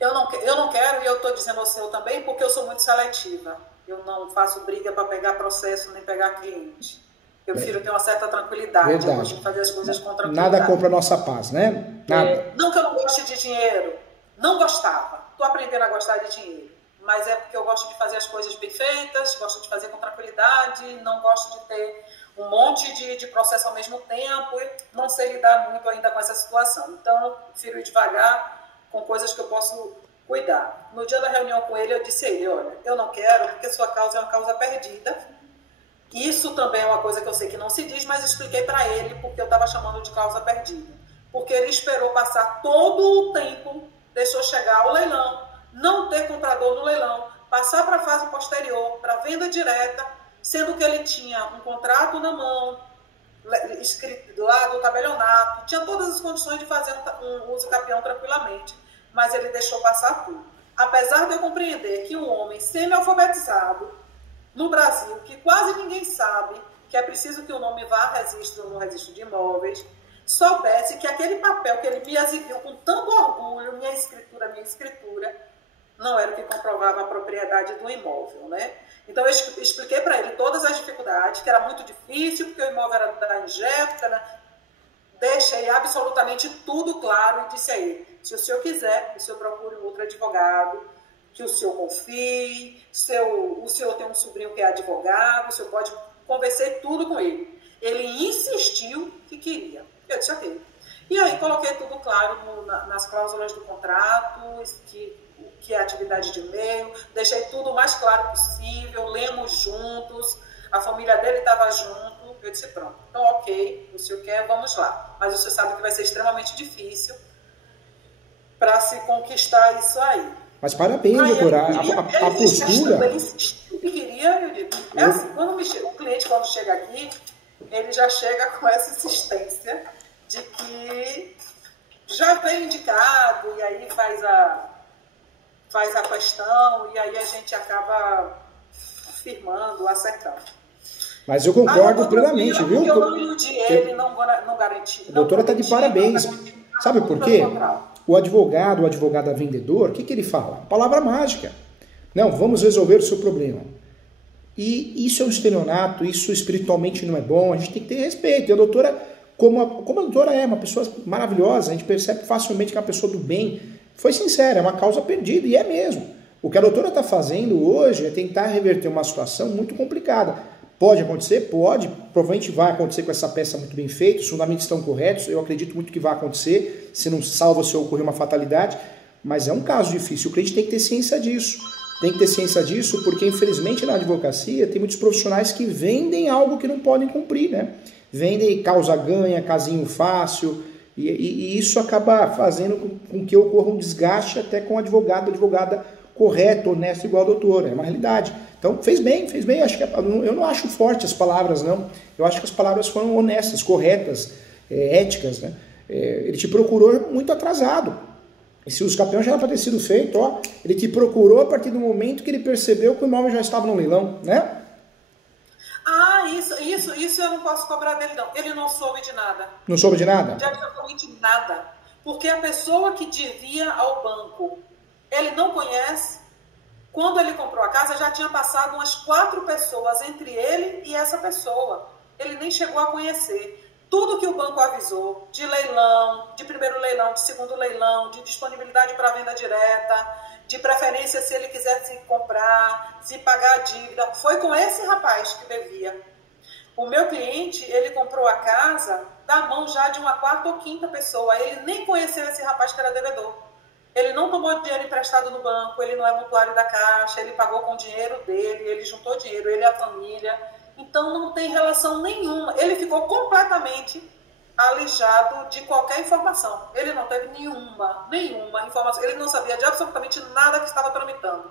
e eu estou dizendo ao senhor também porque eu sou muito seletiva. Eu não faço briga para pegar processo nem pegar cliente. Eu prefiro ter uma certa tranquilidade. Verdade. Eu gosto de fazer as coisas com tranquilidade. Nada compra a nossa paz, né? Nada. Não que eu não goste de dinheiro. Não gostava. Estou aprendendo a gostar de dinheiro. Mas é porque eu gosto de fazer as coisas bem feitas, gosto de fazer com tranquilidade, não gosto de ter um monte de processo ao mesmo tempo, e não sei lidar muito ainda com essa situação. Então, eu prefiro ir devagar com coisas que eu posso cuidar. No dia da reunião com ele, eu disse a ele: olha, eu não quero porque sua causa é uma causa perdida. Isso também é uma coisa que eu sei que não se diz, mas expliquei para ele porque eu estava chamando de causa perdida. Porque ele esperou passar todo o tempo, deixou chegar ao leilão, não ter comprador no leilão, passar para a fase posterior, para venda direta, sendo que ele tinha um contrato na mão, escrito lá do tabelionato, tinha todas as condições de fazer um uso capião tranquilamente, mas ele deixou passar tudo. Apesar de eu compreender que um homem semi-alfabetizado no Brasil, que quase ninguém sabe que é preciso que o nome vá a registro no registro de imóveis, soubesse que aquele papel que ele me exibiu com tanto orgulho, minha escritura, não era o que comprovava a propriedade do imóvel, né? Então eu expliquei para ele todas as dificuldades, que era muito difícil, porque o imóvel era da Ingépica, né? Deixei absolutamente tudo claro e disse a ele: se o senhor quiser, o senhor procure um outro advogado, que o senhor confie, o senhor tem um sobrinho que é advogado, o senhor pode conversar tudo com ele. Ele insistiu que queria. Eu disse: ok. E aí coloquei tudo claro nas cláusulas do contrato, que é atividade de meio, deixei tudo o mais claro possível, lemos juntos, a família dele estava junto. Eu disse: pronto, então ok, o senhor quer, vamos lá. Mas o senhor sabe que vai ser extremamente difícil para se conquistar isso aí. Mas parabéns, doutora, a postura... Ele insistiu que queria, eu digo, é assim, o cliente quando chega aqui, ele já chega com essa insistência de que já vem indicado, e aí faz a questão, e aí a gente acaba firmando, acertando. Mas eu concordo plenamente, viu? Eu não iludi ele, não garanti. A doutora está de parabéns. Sabe por quê? O advogado vendedor, o que ele fala? Palavra mágica. Não, vamos resolver o seu problema. E isso é um estelionato, isso espiritualmente não é bom, a gente tem que ter respeito. E a doutora, como a doutora é uma pessoa maravilhosa, a gente percebe facilmente que é uma pessoa do bem, foi sincera, é uma causa perdida, e é mesmo. O que a doutora está fazendo hoje é tentar reverter uma situação muito complicada. Pode acontecer? Pode. Provavelmente vai acontecer com essa peça muito bem feita, os fundamentos estão corretos, eu acredito muito que vai acontecer, se não salva se ocorrer uma fatalidade, mas é um caso difícil, o cliente tem que ter ciência disso. Tem que ter ciência disso porque, infelizmente, na advocacia tem muitos profissionais que vendem algo que não podem cumprir, né? Vendem causa ganha, casinho fácil, e isso acaba fazendo com que ocorra um desgaste até com o advogada correto, honesto, igual a doutora, é uma realidade. Então, fez bem, eu não acho forte as palavras, não. Eu acho que as palavras foram honestas, corretas, éticas, né? Ele te procurou muito atrasado. E se os campeões já era para ter sido feito, ele te procurou a partir do momento que ele percebeu que o imóvel já estava no leilão, né? Isso eu não posso cobrar dele, não. Ele não soube de nada. Não soube de nada? De absolutamente nada. Porque a pessoa que devia ao banco, ele não conhece. Quando ele comprou a casa, já tinha passado umas 4 pessoas entre ele e essa pessoa. Ele nem chegou a conhecer. Tudo que o banco avisou, de leilão, de primeiro leilão, de segundo leilão, de disponibilidade para venda direta, de preferência se ele quisesse comprar, se pagar a dívida, foi com esse rapaz que devia. O meu cliente, ele comprou a casa da mão já de uma quarta ou quinta pessoa. Ele nem conheceu esse rapaz que era devedor. Ele não tomou dinheiro emprestado no banco, ele não é mutuário da Caixa, ele pagou com o dinheiro dele, ele juntou dinheiro, ele e a família. Então não tem relação nenhuma. Ele ficou completamente alijado de qualquer informação. Ele não teve nenhuma informação. Ele não sabia de absolutamente nada que estava tramitando.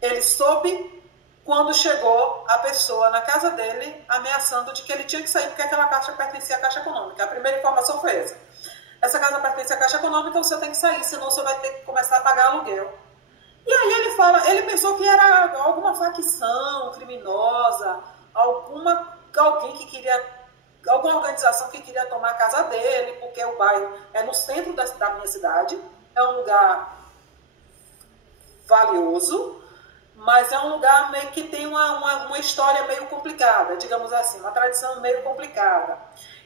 Ele soube quando chegou a pessoa na casa dele ameaçando de que ele tinha que sair porque aquela caixa pertencia à Caixa Econômica. A primeira informação foi essa. Essa casa pertence à Caixa Econômica, o senhor tem que sair, senão o senhor vai ter que começar a pagar aluguel. E aí ele pensou que era alguma facção criminosa, alguém que queria, alguma organização que queria tomar a casa dele, porque o bairro é no centro da minha cidade, é um lugar valioso, mas é um lugar meio que tem uma história meio complicada, digamos assim, uma tradição meio complicada.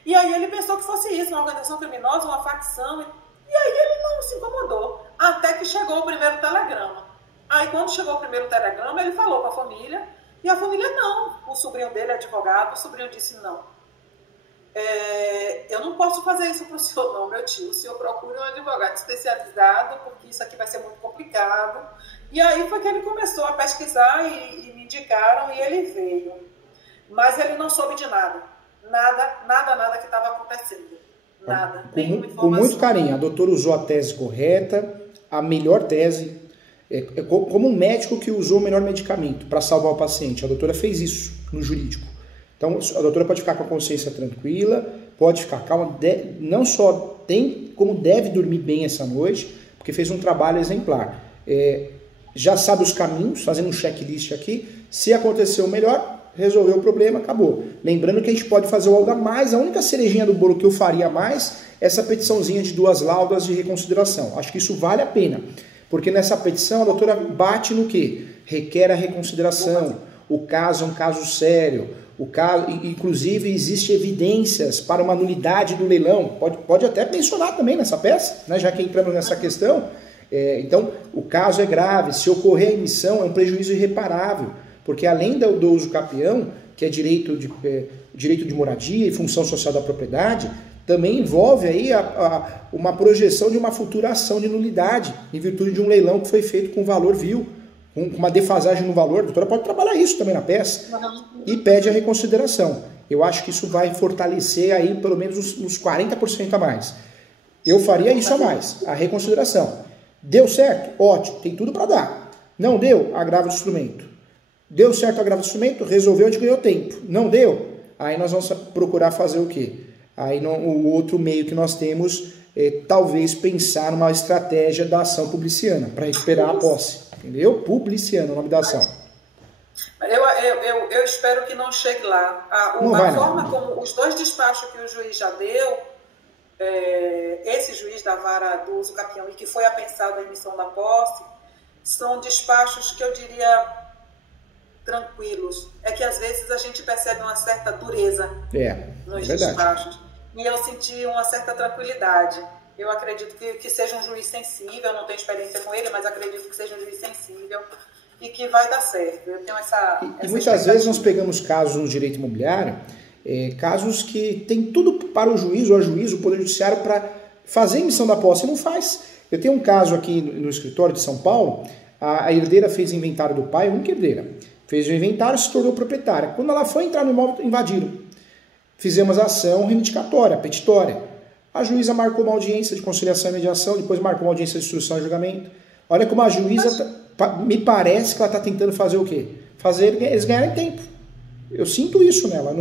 E aí ele pensou que fosse isso, uma organização criminosa, uma facção, e aí ele não se incomodou, até que chegou o primeiro telegrama. Aí quando chegou o primeiro telegrama, ele falou com a família, e a família não. O sobrinho dele é advogado, o sobrinho disse não. Eu não posso fazer isso para o senhor não, meu tio. O senhor procura um advogado especializado, porque isso aqui vai ser muito complicado. E aí foi que ele começou a pesquisar e me indicaram e ele veio. Mas ele não soube de nada. Nada que estava acontecendo. Nada. Com muito carinho. A doutora usou a tese correta, a melhor tese. Como um médico que usou o melhor medicamento para salvar o paciente. A doutora fez isso no jurídico. Então, a doutora pode ficar com a consciência tranquila, pode ficar calma, não só tem, como deve dormir bem essa noite, porque fez um trabalho exemplar. Já sabe os caminhos, fazendo um checklist aqui, se aconteceu melhor, resolveu o problema, acabou. Lembrando que a gente pode fazer algo a mais, a única cerejinha do bolo que eu faria mais é essa petiçãozinha de 2 laudas de reconsideração. Acho que isso vale a pena, porque nessa petição a doutora bate no quê? Requer a reconsideração, o caso é um caso sério, o caso, inclusive existe evidências para uma nulidade do leilão, pode até mencionar também nessa peça, né, já que entramos nessa questão. Então o caso é grave, se ocorrer a emissão é um prejuízo irreparável, porque além do uso capião, que é direito de moradia e função social da propriedade, também envolve aí uma projeção de uma futura ação de nulidade, em virtude de um leilão que foi feito com valor vil, com uma defasagem no valor. A doutora pode trabalhar isso também na peça e pede a reconsideração. Eu acho que isso vai fortalecer aí pelo menos uns 40% a mais. Eu faria isso a mais, a reconsideração. Deu certo? Ótimo, tem tudo para dar. Não deu? Agrava o instrumento. Deu certo, agrava o instrumento, resolveu, a gente ganhou tempo. Não deu? Aí nós vamos procurar fazer o quê? Aí o outro meio que nós temos é talvez pensar numa estratégia da ação publiciana para recuperar a posse. Entendeu? Publiciana, o nome da ação. Eu espero que não chegue lá. A forma como os 2 despachos que o juiz já deu, esse juiz da vara do uso capião e que foi apensado a emissão da posse, são despachos que eu diria tranquilos. É que às vezes a gente percebe uma certa dureza nos despachos. E eu senti uma certa tranquilidade. Eu acredito que seja um juiz sensível, não tenho experiência com ele, mas acredito que seja um juiz sensível e que vai dar certo. Eu tenho essa muitas vezes nós pegamos casos no direito imobiliário, casos que tem tudo para o juiz ou a juiz, o Poder Judiciário, para fazer a emissão da posse e não faz. Eu tenho um caso aqui no escritório de São Paulo, a herdeira fez inventário do pai, a única herdeira, fez o inventário e se tornou proprietária. Quando ela foi entrar no imóvel, invadiram. Fizemos a ação reivindicatória, petitória. A juíza marcou uma audiência de conciliação e mediação, depois marcou uma audiência de instrução e julgamento. Olha como a juíza, me parece que ela está tentando fazer o quê? Fazer eles ganharem tempo. Eu sinto isso nela.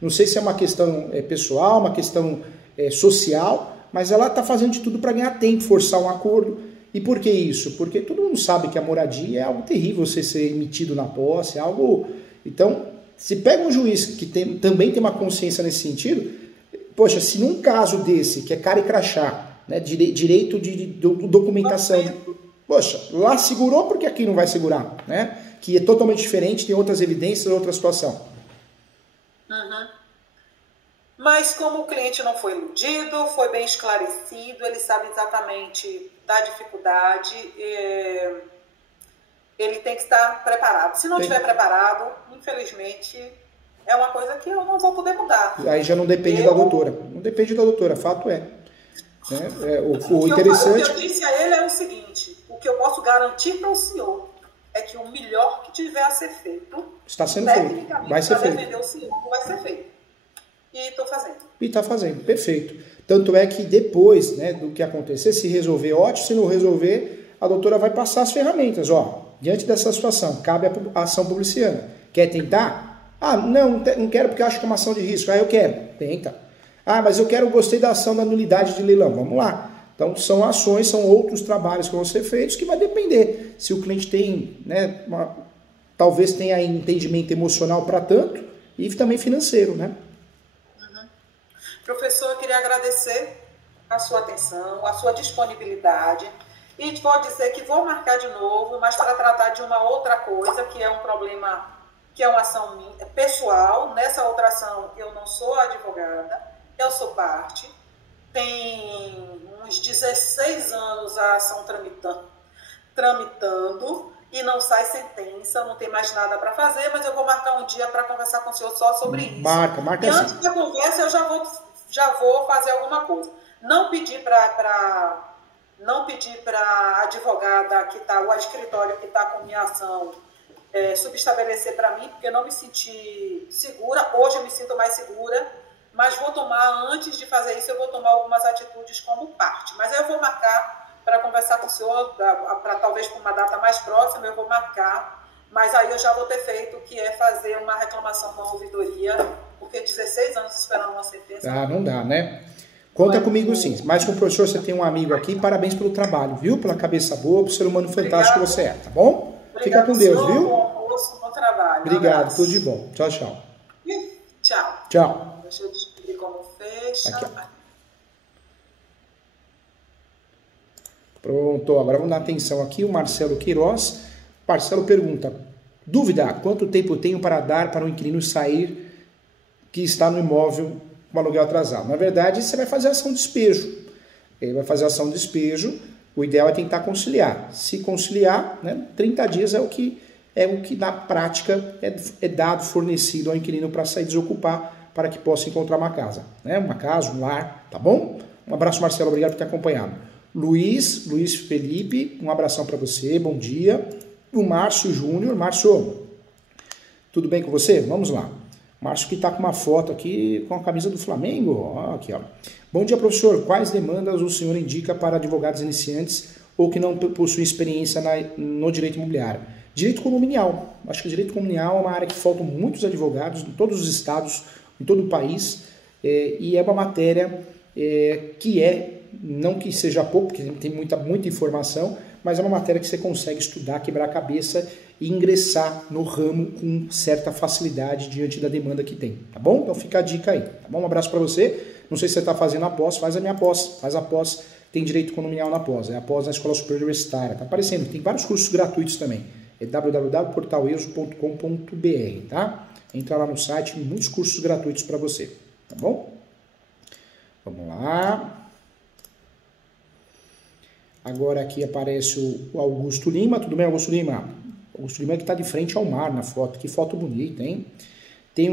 Não sei se é uma questão pessoal, uma questão social, mas ela está fazendo de tudo para ganhar tempo, forçar um acordo. E por que isso? Porque todo mundo sabe que a moradia é algo terrível, você ser emitido na posse, é algo... Então, se pega um juiz que também tem uma consciência nesse sentido... Poxa, se num caso desse, que é cara e crachá, né, direito de documentação, poxa, lá segurou, porque aqui não vai segurar, né? Que é totalmente diferente, tem outras evidências, outra situação. Mas como o cliente não foi iludido, foi bem esclarecido, ele sabe exatamente da dificuldade, ele tem que estar preparado. Se não estiver preparado, infelizmente, é uma coisa que eu não vou poder mudar. Aí já não depende da doutora. Não depende da doutora, fato é. O interessante... O que eu disse a ele é o seguinte, o que eu posso garantir para o senhor é que o melhor que tiver a ser feito, está sendo feito, vai ser feito. Defender o senhor, vai ser feito. E estou fazendo. E está fazendo, perfeito. Tanto é que depois, né, do que acontecer, se resolver, ótimo, se não resolver, a doutora vai passar as ferramentas. Ó, diante dessa situação, cabe a ação publiciana. Quer tentar? Ah, não quero porque acho que é uma ação de risco. Ah, eu quero. Tenta. Ah, mas eu gostei da ação da nulidade de leilão. Vamos lá. Então, são ações, são outros trabalhos que vão ser feitos que vai depender. Se o cliente tem, né, talvez tenha entendimento emocional para tanto e também financeiro, né? Professor, eu queria agradecer a sua atenção, a sua disponibilidade e vou dizer que vou marcar de novo, mas para tratar de uma outra coisa, que é um problema, que é uma ação minha, pessoal. Nessa outra ação eu não sou advogada, eu sou parte. Tem uns 16 anos a ação tramitando e não sai sentença, não tem mais nada para fazer, mas eu vou marcar um dia para conversar com o senhor só sobre isso. Marca e antes da conversa eu já vou fazer alguma coisa. Não pedir para a advogada que está, o escritório que está com minha ação, subestabelecer para mim, porque eu não me senti segura. Hoje eu me sinto mais segura, mas vou tomar, antes de fazer isso, eu vou tomar algumas atitudes como parte. Mas aí eu vou marcar para conversar com o senhor, para talvez para uma data mais próxima, eu vou marcar, mas aí eu já vou ter feito, que é fazer uma reclamação com a ouvidoria, porque 16 anos esperando uma sentença. Ah, não dá, né? Conta comigo sim. Mas com o professor você tem um amigo aqui, parabéns pelo trabalho, viu? Pela cabeça boa, pelo ser humano fantástico que você é, tá bom? Fica com Deus, senhor, viu? Bom almoço, bom trabalho. Obrigado, tudo de bom. Tchau, tchau. Tchau. Tchau. Deixa eu descobrir como fecha. Aqui, pronto, agora vamos dar atenção aqui, o Marcelo Queiroz. Marcelo pergunta, dúvida, quanto tempo tenho para dar para o inquilino sair que está no imóvel com aluguel atrasado? Na verdade, você vai fazer ação de despejo. Ele vai fazer ação de despejo, o ideal é tentar conciliar. Se conciliar, né, 30 dias é o que na prática é dado, fornecido ao inquilino para sair desocupar, para que possa encontrar uma casa, né? Uma casa, um lar, tá bom? Um abraço, Marcelo, obrigado por ter acompanhado. Luiz Felipe, um abração para você, bom dia. O Márcio Júnior, Márcio, tudo bem com você? Vamos lá. Márcio que está com uma foto aqui com a camisa do Flamengo, ó, aqui, ó. Bom dia, professor, quais demandas o senhor indica para advogados iniciantes ou que não possuem experiência no direito imobiliário? Direito condominial, acho que direito condominial é uma área que faltam muitos advogados em todos os estados, em todo o país, e é uma matéria que não que seja pouco, porque tem muita informação, mas é uma matéria que você consegue estudar, quebrar a cabeça e ingressar no ramo com certa facilidade diante da demanda que tem, tá bom? Então fica a dica aí, tá bom? Um abraço para você. Não sei se você está fazendo a pós, faz a minha pós, faz a pós, tem direito condominial na pós, é a pós na Escola Superior Universitária, tá aparecendo, tem vários cursos gratuitos também, é www.portaleso.com.br, tá? Entra lá no site, muitos cursos gratuitos para você, tá bom? Vamos lá. Agora aqui aparece o Augusto Lima. Tudo bem, Augusto Lima? Augusto Lima que está de frente ao mar na foto. Que foto bonita, hein? Tem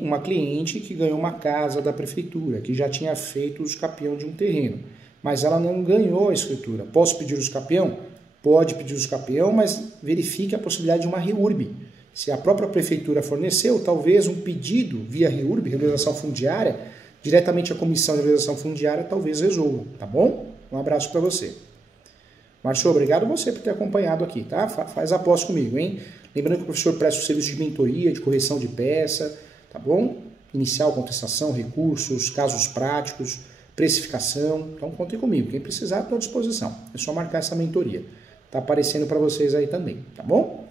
uma cliente que ganhou uma casa da prefeitura, que já tinha feito o escapião de um terreno, mas ela não ganhou a escritura. Posso pedir o escapião? Pode pedir o escapião, mas verifique a possibilidade de uma REURB. Se a própria prefeitura forneceu, talvez um pedido via REURB, regularização fundiária, diretamente à comissão de regularização fundiária, talvez resolva, tá bom? Um abraço para você. Márcio, obrigado você por ter acompanhado aqui, tá? Faz a pós comigo, hein? Lembrando que o professor presta o serviço de mentoria, de correção de peça, tá bom? Inicial, contestação, recursos, casos práticos, precificação. Então, contem comigo. Quem precisar, estou à disposição. É só marcar essa mentoria. Tá aparecendo para vocês aí também, tá bom?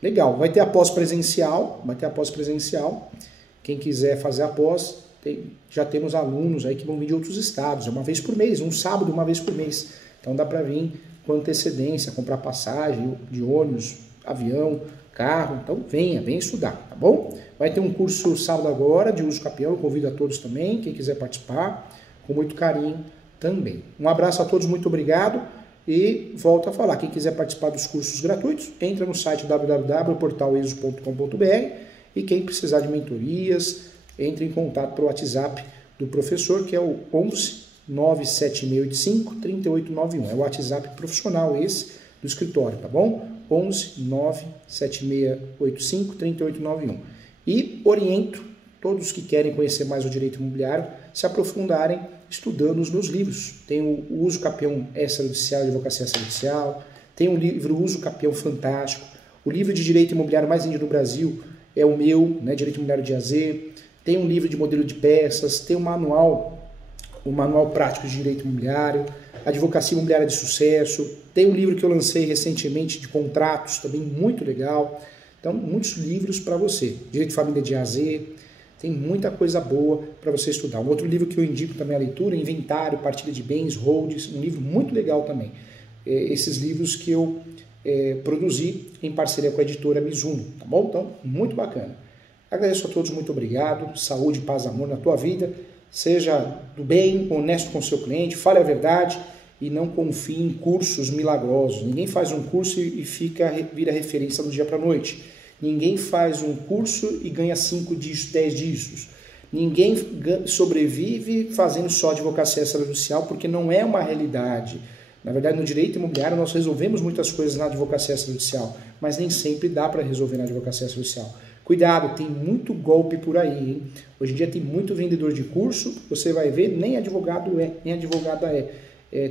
Legal. Vai ter a pós presencial, Quem quiser fazer a pós, já temos alunos aí que vão vir de outros estados, uma vez por mês, um sábado, uma vez por mês. Então, dá para vir com antecedência, comprar passagem de ônibus, avião, carro, então venha estudar, tá bom? Vai ter um curso sábado agora de uso capião, eu convido a todos também, quem quiser participar, com muito carinho também. Um abraço a todos, muito obrigado e volto a falar, quem quiser participar dos cursos gratuitos, entra no site www.portaleso.com.br e quem precisar de mentorias, entre em contato pelo WhatsApp do professor, que é o 11 97685 3891, é o WhatsApp profissional esse do escritório, tá bom? 11 97685 3891. E oriento todos que querem conhecer mais o direito imobiliário se aprofundarem estudando os meus livros. Tem o Uso Capião Extrajudicial, Advocacia Extrajudicial, tem o livro Uso Capião Fantástico, o livro de Direito Imobiliário mais vendido no Brasil é o meu, né, Direito Imobiliário de AZ, tem um livro de modelo de peças, tem um manual prático de Direito Imobiliário, Advocacia Imobiliária de Sucesso, tem um livro que eu lancei recentemente de contratos, também muito legal. Então, muitos livros para você. Direito de Família de AZ, tem muita coisa boa para você estudar. Um outro livro que eu indico também a leitura, Inventário, Partilha de Bens, Holds, um livro muito legal também. Esses livros que eu produzi em parceria com a editora Mizuno, tá bom? Então, muito bacana. Agradeço a todos, muito obrigado. Saúde, paz, amor na tua vida. Seja do bem, honesto com o seu cliente, fale a verdade e não confie em cursos milagrosos. Ninguém faz um curso e vira referência do dia para a noite. Ninguém faz um curso e ganha 5 dígitos, 10 dígitos. Ninguém sobrevive fazendo só advocacia extrajudicial porque não é uma realidade. Na verdade, no direito imobiliário nós resolvemos muitas coisas na advocacia extrajudicial, mas nem sempre dá para resolver na advocacia extrajudicial. Cuidado, tem muito golpe por aí, hein? Hoje em dia tem muito vendedor de curso, você vai ver, nem advogado nem advogada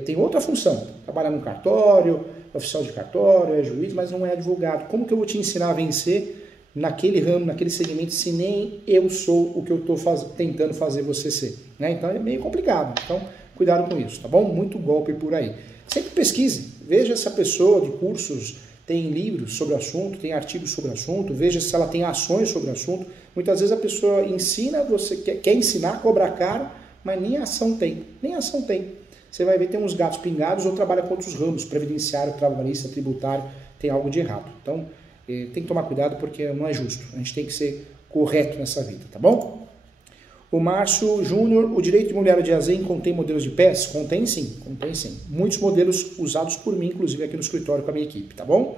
tem outra função, trabalha no cartório, oficial de cartório, é juiz, mas não é advogado. Como que eu vou te ensinar a vencer naquele ramo, naquele segmento, se nem eu sou o que eu estou tentando fazer você ser? Né? Então é meio complicado, então cuidado com isso, tá bom? Muito golpe por aí. Sempre pesquise, veja essa pessoa de cursos, tem livros sobre o assunto, tem artigos sobre o assunto, veja se ela tem ações sobre o assunto. Muitas vezes a pessoa ensina, você quer ensinar, cobra caro, mas nem ação tem, Você vai ver tem uns gatos pingados ou trabalha com outros ramos, previdenciário, trabalhista, tributário, tem algo de errado. Então, tem que tomar cuidado porque não é justo. A gente tem que ser correto nessa vida, tá bom? O Márcio Júnior, o direito imobiliário de AZ contém modelos de PES? Contém sim. Muitos modelos usados por mim, inclusive aqui no escritório com a minha equipe, tá bom?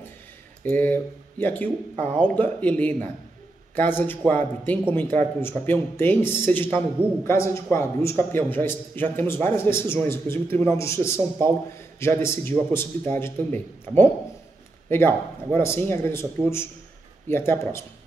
E aqui a Alda Helena, Casa de Coab, tem como entrar com o uso capião? Tem, se você digitar no Google, Casa de Coab, uso capião, já temos várias decisões, inclusive o Tribunal de Justiça de São Paulo já decidiu a possibilidade também, tá bom? Legal, agora sim, agradeço a todos e até a próxima.